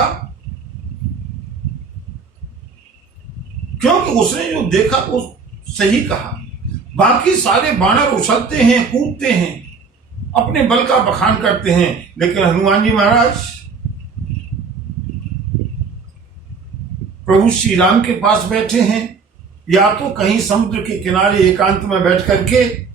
क्योंकि उसने जो देखा वो सही कहा। बाकी सारे बानर उछलते हैं, कूदते हैं, अपने बल का बखान करते हैं, लेकिन हनुमान जी महाराज प्रभु श्री राम के पास बैठे हैं, या तो कहीं समुद्र के किनारे एकांत में बैठ करके,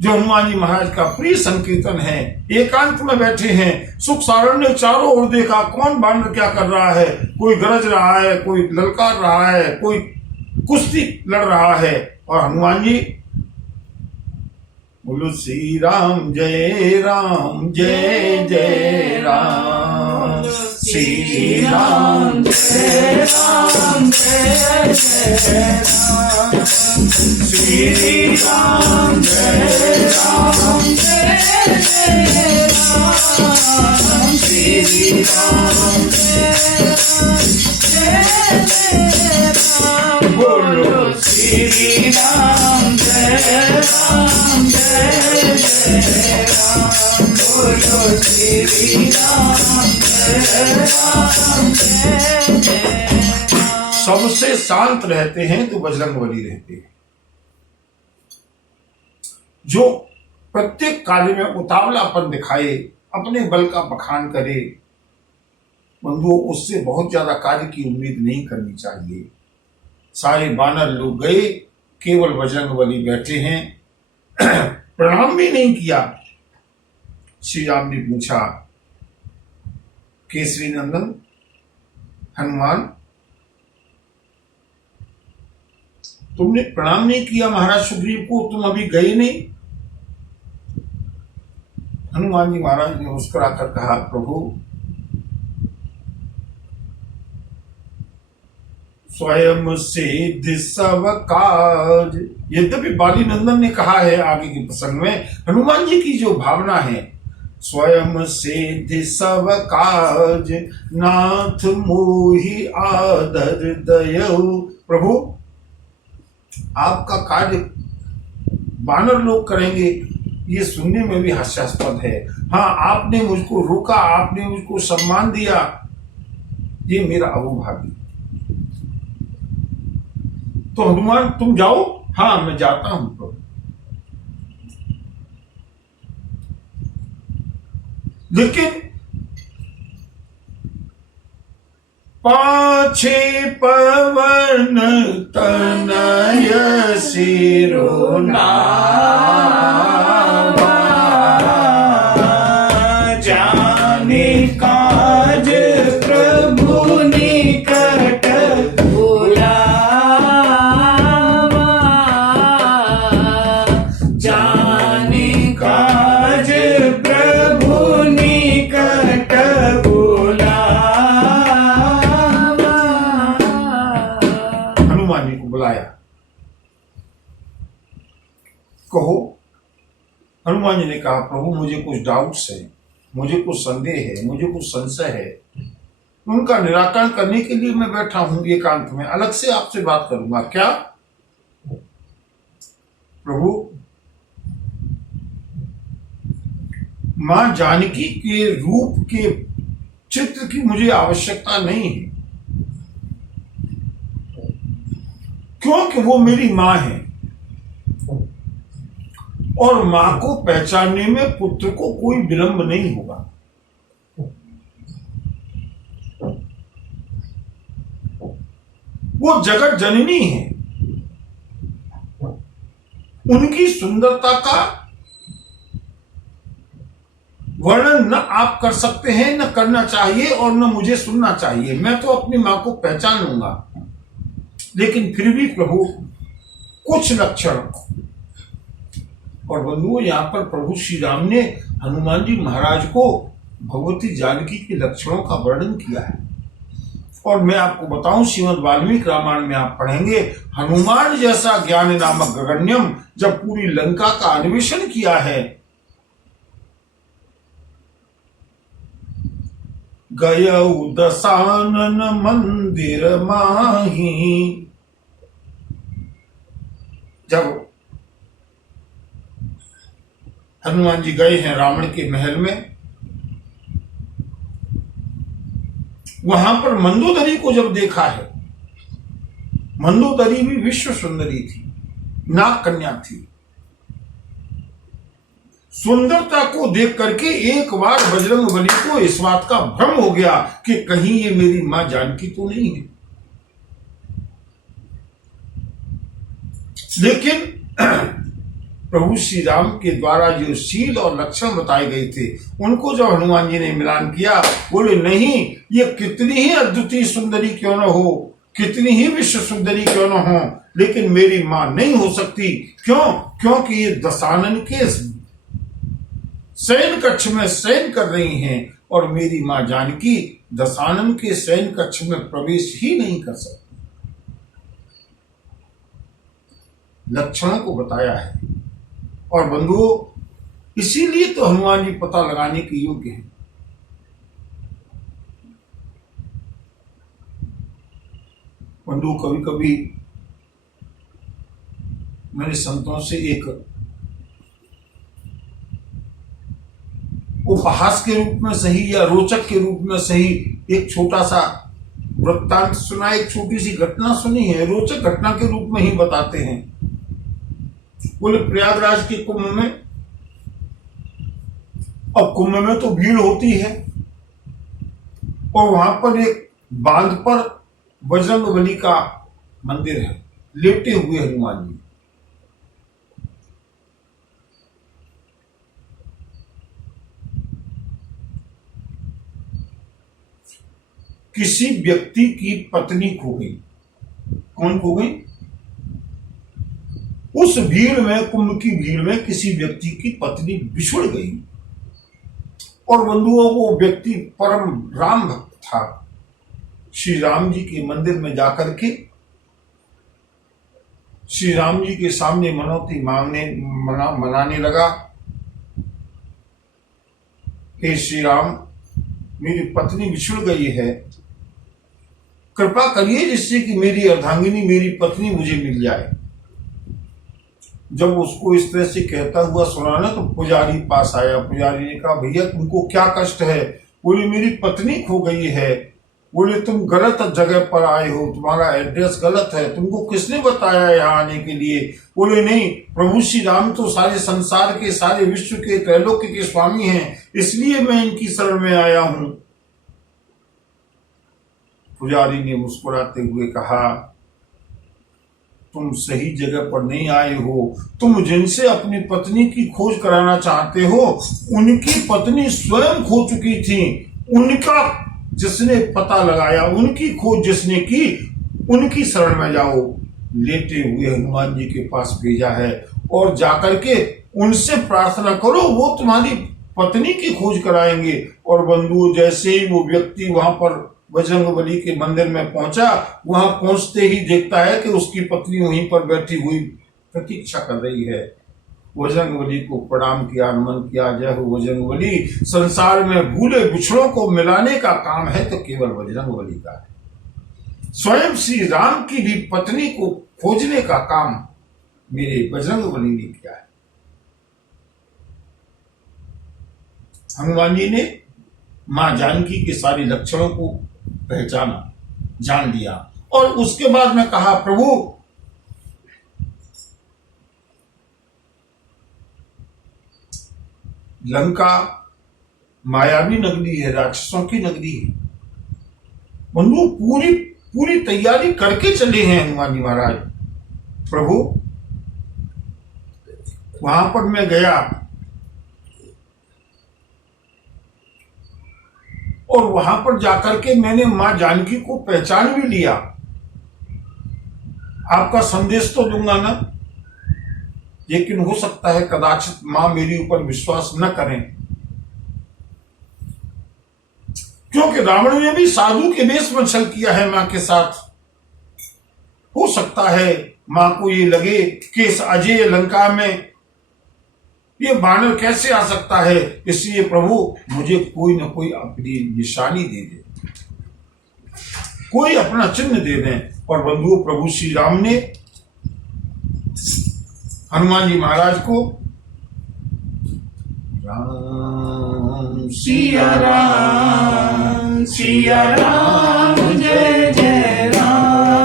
जो हनुमान जी महाराज का प्रिय संकीर्तन है, एकांत में बैठे हैं। सुख सारण ने चारों ओर देखा, कौन बानर क्या कर रहा है, कोई गरज रहा है, कोई ललकार रहा है, कोई कुश्ती लड़ रहा है, और हनुमान जी बोलो श्री राम जय जय राम, श्री राम जय राम, श्री राम जय राम, श्री राम बोलो श्री राम जय राम, बोलो श्री राम जय राम। सबसे शांत रहते हैं तो बजरंगबली रहते हैं। जो प्रत्येक कार्य में उतावलापन दिखाए, अपने बल का बखान करे, बंधुओं उससे बहुत ज्यादा कार्य की उम्मीद नहीं करनी चाहिए। सारे बानर लोग गए, केवल बजरंगबली बैठे हैं। प्रणाम भी नहीं किया। श्री राम ने पूछा, केसरी नंदन हनुमान, तुमने प्रणाम नहीं किया महाराज सुग्रीव को, तुम अभी गए नहीं? हनुमान जी महाराज ने मुस्कुराकर कहा, प्रभु स्वयं सिद्ध सब काज। यद्यपि बाली नंदन ने कहा है आगे के प्रसंग में, हनुमान जी की जो भावना है, स्वयं सिद्ध सब काज नाथ मोहि आदर दयऊ। प्रभु आपका कार्य बानर लोग करेंगे, ये सुनने में भी हास्यास्पद है। हाँ, आपने मुझको रोका, आपने मुझको सम्मान दिया, ये मेरा अहोभाग्य। तो हनुमान तुम जाओ। हाँ मैं जाता हूं प्रभु। लेकिन पाछे पवन तनय सिरोना, जाने काज प्रभु निकट बुलावा, जाने काज प्रभु निकट बुलावा। हनुमान जी को बुलाया, कहो। हनुमान जी ने कहा, प्रभु मुझे कुछ डाउट्स है, मुझे कुछ संदेह है, मुझे कुछ संशय है, उनका निराकरण करने के लिए मैं बैठा हूं एकांत में, अलग से आपसे बात करूंगा। क्या? प्रभु मां जानकी के रूप के चित्र की मुझे आवश्यकता नहीं है, क्योंकि वो मेरी मां है, और मां को पहचानने में पुत्र को कोई विलंब नहीं होगा। वो जगत जननी है, उनकी सुंदरता का वर्णन न आप कर सकते हैं, न करना चाहिए और न मुझे सुनना चाहिए। मैं तो अपनी मां को पहचान लूंगा, लेकिन फिर भी प्रभु कुछ लक्षण। और बंधुओं, यहां पर प्रभु श्री राम ने हनुमान जी महाराज को भगवती जानकी के लक्षणों का वर्णन किया है। और मैं आपको बताऊं, श्रीमद् वाल्मीकि रामायण में आप पढ़ेंगे, हनुमान जैसा ज्ञान नामक गगन्यम जब पूरी लंका का अन्वेषण किया है, गयौ दशानन मंदिर माही। जब हनुमान जी गए हैं रावण के महल में, वहां पर मंदोदरी को जब देखा है, मंदोदरी भी विश्व सुंदरी थी, नाग कन्या थी। सुंदरता को देख करके एक बार बजरंगबली को इस बात का भ्रम हो गया कि कहीं ये मेरी मां जानकी तो नहीं है। लेकिन प्रभु श्री राम के द्वारा जो शील और लक्षण बताए गए थे, उनको जब हनुमान जी ने मिलान किया, बोले नहीं, ये कितनी ही अद्वितीय सुंदरी क्यों न हो, कितनी ही विश्व सुंदरी क्यों न हो, लेकिन मेरी मां नहीं हो सकती। क्यों? क्योंकि ये दशानन के शयन कक्ष में शयन कर रही हैं और मेरी मां जानकी दशानन के शयन कक्ष में प्रवेश ही नहीं कर सकती। लक्षणों को बताया है। और बंधुओं, इसीलिए तो हनुमान जी पता लगाने के योग्य हैं। बंधु, कभी कभी मैंने संतों से एक उपहास के रूप में सही या रोचक के रूप में सही एक छोटा सा वृत्तांत सुना, एक छोटी सी घटना सुनी है, रोचक घटना के रूप में ही बताते हैं। बोले प्रयागराज के कुंभ में, अब कुंभ में तो भीड़ होती है और वहां पर एक बांध पर बजरंगबली का मंदिर है, लेटे हुए हनुमान जी। किसी व्यक्ति की पत्नी खो गई। कौन खो गई? उस भीड़ में, कुंभ की भीड़ में किसी व्यक्ति की पत्नी बिछुड़ गई। और बंधुओं, वो व्यक्ति परम राम भक्त था। श्री राम जी के मंदिर में जाकर के श्री राम जी के सामने मनौती मनाने लगा, हे श्री राम, मेरी पत्नी बिछुड़ गई है, कृपा करिए जिससे कि मेरी अर्धांगिनी, मेरी पत्नी मुझे मिल जाए। जब उसको इस तरह से कहता हुआ सुना ना, तो पुजारी पास आया। पुजारी ने कहा, भैया तुमको क्या कष्ट है? बोले मेरी पत्नी खो गई है। बोले तुम गलत जगह पर आए हो, तुम्हारा एड्रेस गलत है, तुमको किसने बताया यहाँ आने के लिए? बोले नहीं, प्रभु श्री राम तो सारे संसार के, सारे विश्व के, त्रैलोक्य के स्वामी हैं, इसलिए मैं इनकी शरण में आया हूं। पुजारी ने मुस्कुराते हुए कहा, तुम सही जगह पर नहीं आए हो। तुम जिनसे अपनी पत्नी की खोज कराना चाहते हो, उनकी पत्नी स्वयं खो चुकी थी। उनका जिसने पता लगाया, उनकी खोज जिसने की, उनकी शरण में जाओ। लेटे हुए हनुमान जी के पास भेजा है और जाकर के उनसे प्रार्थना करो, वो तुम्हारी पत्नी की खोज कराएंगे। और बंधु, जैसे ही वो व्यक्ति वहां पर बजरंगबली के मंदिर में पहुंचा, वहां पहुंचते ही देखता है कि उसकी पत्नी वहीं पर बैठी हुई प्रतीक्षा कर रही है। बजरंगबली को प्रणाम किया, नमन किया, जय हो बजरंगबली। संसार में भूले बिछड़ों को मिलाने का काम है तो केवल बजरंगबली का है। स्वयं श्री राम की भी पत्नी को खोजने का काम मेरे बजरंगबली ने किया है। हनुमान जी ने मां जानकी के सारे लक्षणों को पहचाना, जान लिया। और उसके बाद में कहा, प्रभु लंका मायावी नगरी है, राक्षसों की नगरी है। बंधु, पूरी तैयारी करके चले हैं हनुमान जी महाराज। प्रभु वहां पर मैं गया, और वहां पर जाकर के मैंने मां जानकी को पहचान भी लिया। आपका संदेश तो दूंगा ना, लेकिन हो सकता है कदाचित मां मेरे ऊपर विश्वास न करें, क्योंकि रावण ने भी साधु के वेश में छल किया है मां के साथ। हो सकता है मां को ये लगे कि इस अजय लंका में ये बानर कैसे आ सकता है, इसलिए प्रभु मुझे कोई न कोई अपनी निशानी दे दे, कोई अपना चिन्ह दे दें। और बंधुओं, प्रभु श्री राम ने हनुमान जी महाराज को राम सिया राम जय जय राम,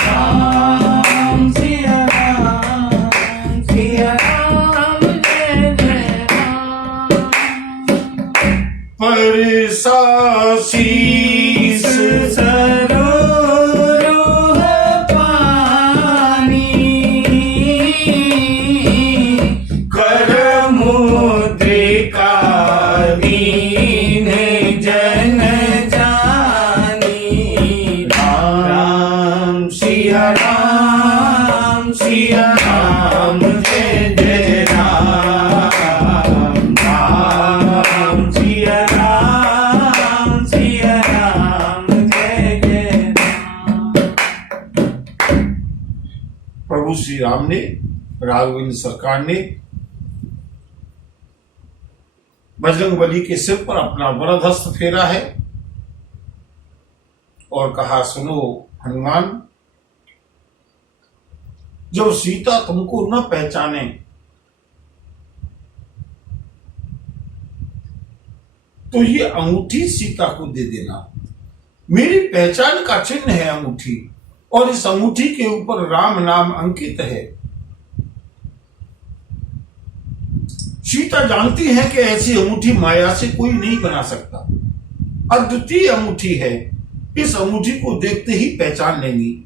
राम सिया राम जय जय राम। परसा शीस सरोरुह पानी, कर मुद्रिका दीन जन जानी। राम सिया राम जय जय राम, राम सिया राम जय जय राम। प्रभु श्री राम ने, राघवेंद्र सरकार ने बजरंगबली के सिर पर अपना वरद हस्त फेरा है और कहा, सुनो हनुमान, जब सीता तुमको न पहचाने तो ये अंगूठी सीता को दे देना। मेरी पहचान का चिन्ह है अंगूठी, और इस अंगूठी के ऊपर राम नाम अंकित है। सीता जानती है कि ऐसी अंगूठी माया से कोई नहीं बना सकता, अद्वितीय अंगूठी है। इस अंगूठी को देखते ही पहचान लेंगी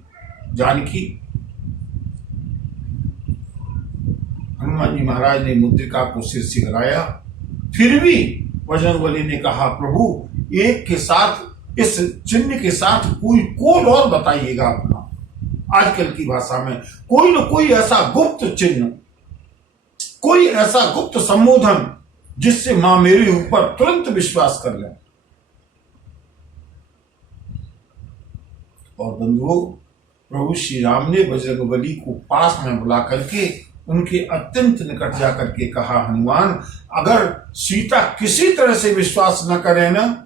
जानकी। हनुमान जी महाराज ने मुद्रिका को सिर से लगाया, फिर भी बजरंगबली ने कहा, प्रभु एक के साथ, इस चिन्ह के साथ कोई कोड और बताइएगा अपना। आजकल की भाषा में कोई न कोई ऐसा गुप्त चिन्ह, कोई ऐसा गुप्त संबोधन जिससे मां मेरे ऊपर तुरंत विश्वास कर ले। और बंधुओं, प्रभु श्री राम ने बजरंगबली को पास में बुला करके उनके अत्यंत निकट जाकर के कहा, हनुमान, अगर सीता किसी तरह से विश्वास न करे ना,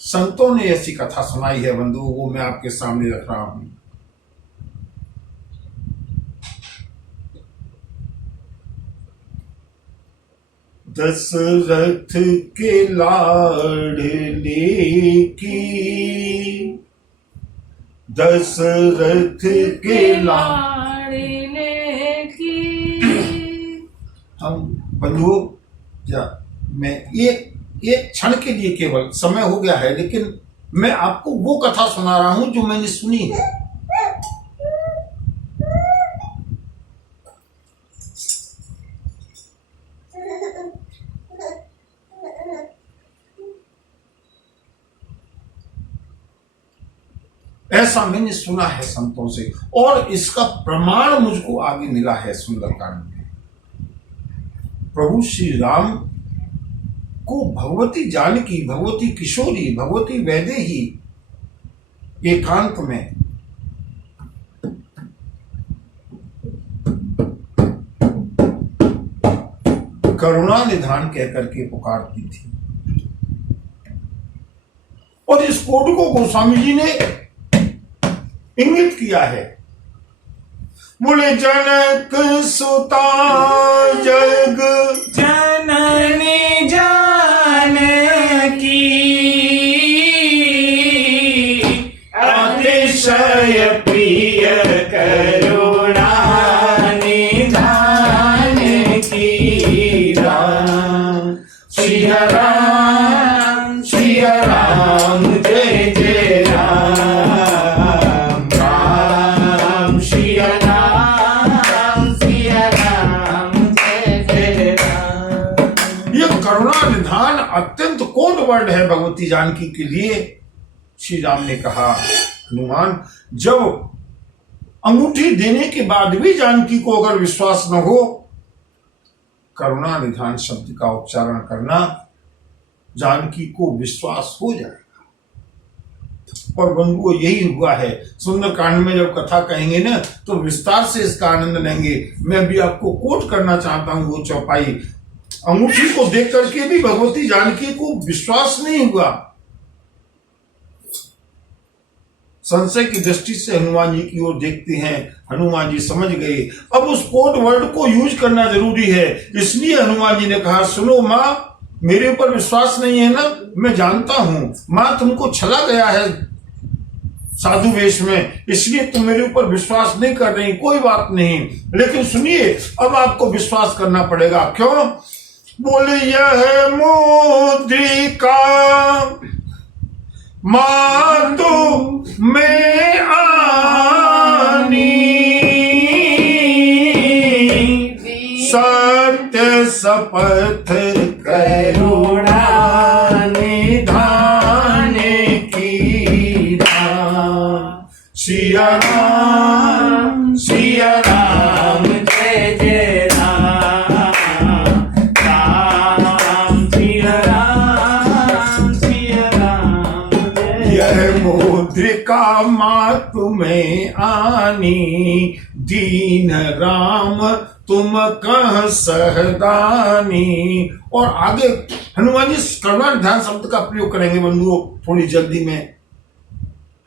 संतों ने ऐसी कथा सुनाई है बंधुओं, वो मैं आपके सामने रख रहा हूं। दशरथ के लाडले की, दशरथ के लाडले की। हम बंधुओं, मैं एक क्षण के लिए, केवल समय हो गया है, लेकिन मैं आपको वो कथा सुना रहा हूं जो मैंने सुनी है। ऐसा मैंने सुना है संतों से, और इसका प्रमाण मुझको आगे मिला है सुंदरकांड में। प्रभु श्री राम को भगवती जानकी, भगवती किशोरी, भगवती वैदेही एकांत में करुणा निधान कहकर के पुकारती थी। और इस कोड को गोस्वामी जी ने इंगित किया है। बोले जनक सुता जग जननी जानकी, अतिशय प्रिय करुणा निधान की। राम सिया राम जय जय राम, राम सिया राम जय जय राम। ये करुणा निधान अत्यंत को कोड वर्ड है भगवती जानकी के लिए। श्री राम ने कहा, हनुमान, जब अंगूठी देने के बाद भी जानकी को अगर विश्वास न हो, करुणा निधान शब्द का उच्चारण करना, जानकी को विश्वास हो जाएगा। और बंधुओं, यही हुआ है। सुंदरकांड में जब कथा कहेंगे ना तो विस्तार से इसका आनंद लेंगे। मैं भी आपको कोट करना चाहता हूं वो चौपाई। अंगूठी को देख करके भी भगवती जानकी को विश्वास नहीं हुआ। संशय की दृष्टि से हनुमान जी की ओर देखते हैं। हनुमान जी समझ गए अब उस कोड वर्ड को यूज करना जरूरी है। इसलिए हनुमान जी ने कहा, सुनो माँ, मेरे ऊपर विश्वास नहीं है ना, मैं जानता हूं माँ तुमको छला गया है साधु वेश में, इसलिए तुम मेरे ऊपर विश्वास नहीं कर रही। कोई बात नहीं, लेकिन सुनिए, अब आपको विश्वास करना पड़ेगा। क्यों? बोले, यह मुद्रिका मातु में आनी, सत्य शपथ करुणा निधान की राम। सिया राम सिया राम, जय जय राम। राम सिया राम, सिया राम जय। यह मुद्रिका मातु में आनी, दीन राम तुम कह सहदानी। और आगे हनुमान जी करुणा निधान शब्द का प्रयोग करेंगे बंधुओं। थोड़ी जल्दी में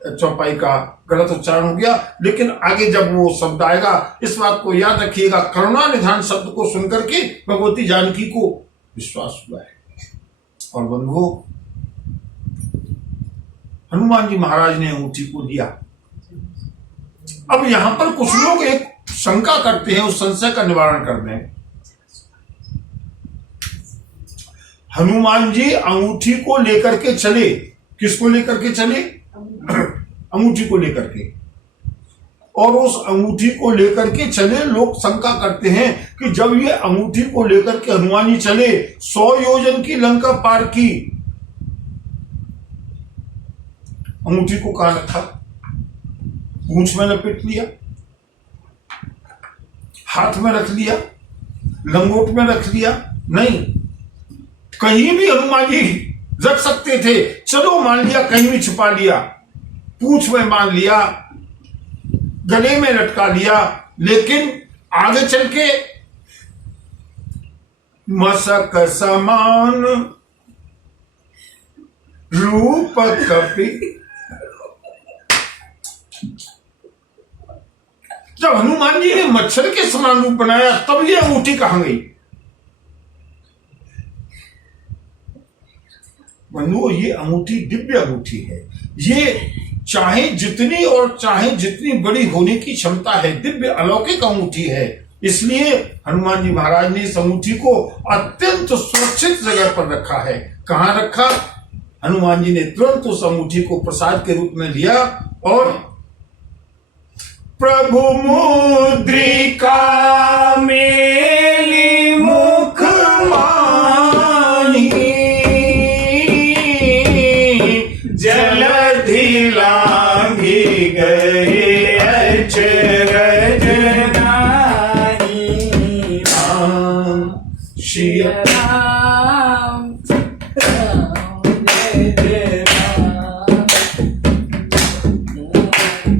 चौपाई का गलत उच्चारण हो गया, लेकिन आगे जब वो शब्द आएगा इस बात को याद रखिएगा। करुणा निधान शब्द को सुनकर के भगवती जानकी को विश्वास हुआ है। और बंधुओं, हनुमान जी महाराज ने अंगूठी को लिया। अब यहां पर कुछ लोग एक शंका करते हैं, उस संशय का निवारण करते हैं। हनुमान जी अंगूठी को लेकर के चले। किसको लेकर के चले? अंगूठी को लेकर के। और उस अंगूठी को लेकर के चले। लोग शंका करते हैं कि जब ये अंगूठी को लेकर के हनुमान जी चले, 100 योजन की लंका पार की, अंगूठी को कहां रखा? पूंछ में लपेट लिया, हाथ में रख लिया, लंगोट में रख लिया? नहीं, कहीं भी हनुमान जी रख सकते थे। चलो मान लिया कहीं भी छिपा लिया, पूंछ में बांध लिया, गले में लटका लिया, लेकिन आगे चल के मसक समान रूप कपि। जब हनुमान जी ने मच्छर के समान रूप बनाया तब ये अंगूठी कहां गई? बंधुओं, ये अंगूठी दिव्य अंगूठी है। ये चाहे जितनी और चाहे जितनी बड़ी होने की क्षमता है, दिव्य अलौकिक अंगूठी है। इसलिए हनुमान जी महाराज ने इस अंगूठी को अत्यंत सुरक्षित जगह पर रखा है। कहां रखा? हनुमान जी ने तुरंत उस अंगूठी को प्रसाद के रूप में लिया और प्रभु मुद्रिका मेली मुख मानी, जलधि लांघी गए अचरज नाई। राम सिया राम जय जय राम।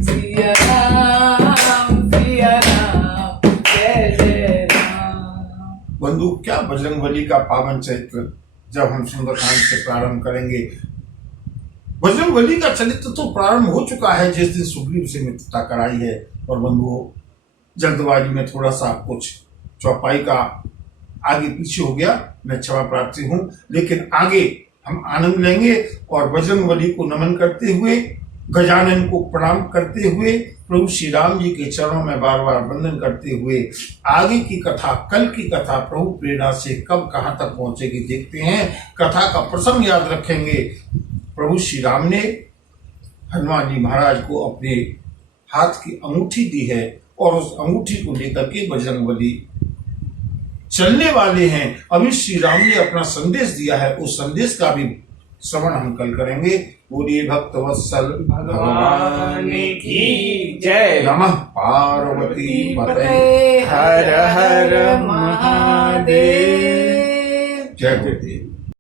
सिया राम, सिया राम, जय जय राम। बंधु, क्या बजरंगबली का पावन चरित्र जब हम सुंदरकांड से प्रारंभ करेंगे। बजरंगबली का चरित्र तो प्रारंभ हो चुका है जिस दिन सुग्रीव से मित्रता कराई है। और बंधुओं, जल्दबाजी में थोड़ा सा कुछ चौपाई का आगे पीछे हो गया, मैं क्षमा प्रार्थी हूं, लेकिन आगे हम आनंद लेंगे और बजरंगबली को नमन करते हुए, गजानन को प्रणाम करते हुए, प्रभु श्री राम जी के चरणों में बार बार वंदन करते हुए आगे की कथा, कल की कथा प्रभु प्रेरणा से कब कहां तक पहुंचेगी देखते हैं। कथा का प्रसंग याद रखेंगे। प्रभु श्री राम ने हनुमान जी महाराज को अपने हाथ की अंगूठी दी है और उस अंगूठी को लेकर के बजरंगबली चलने वाले हैं। अभी श्री राम ने अपना संदेश दिया है, उस संदेश का भी श्रवण हम कल करेंगे। पूरी भक्त वत्सल भगवान की जय। नमः पार्वती पते। हर हर महादेव। जय गुरुदेव।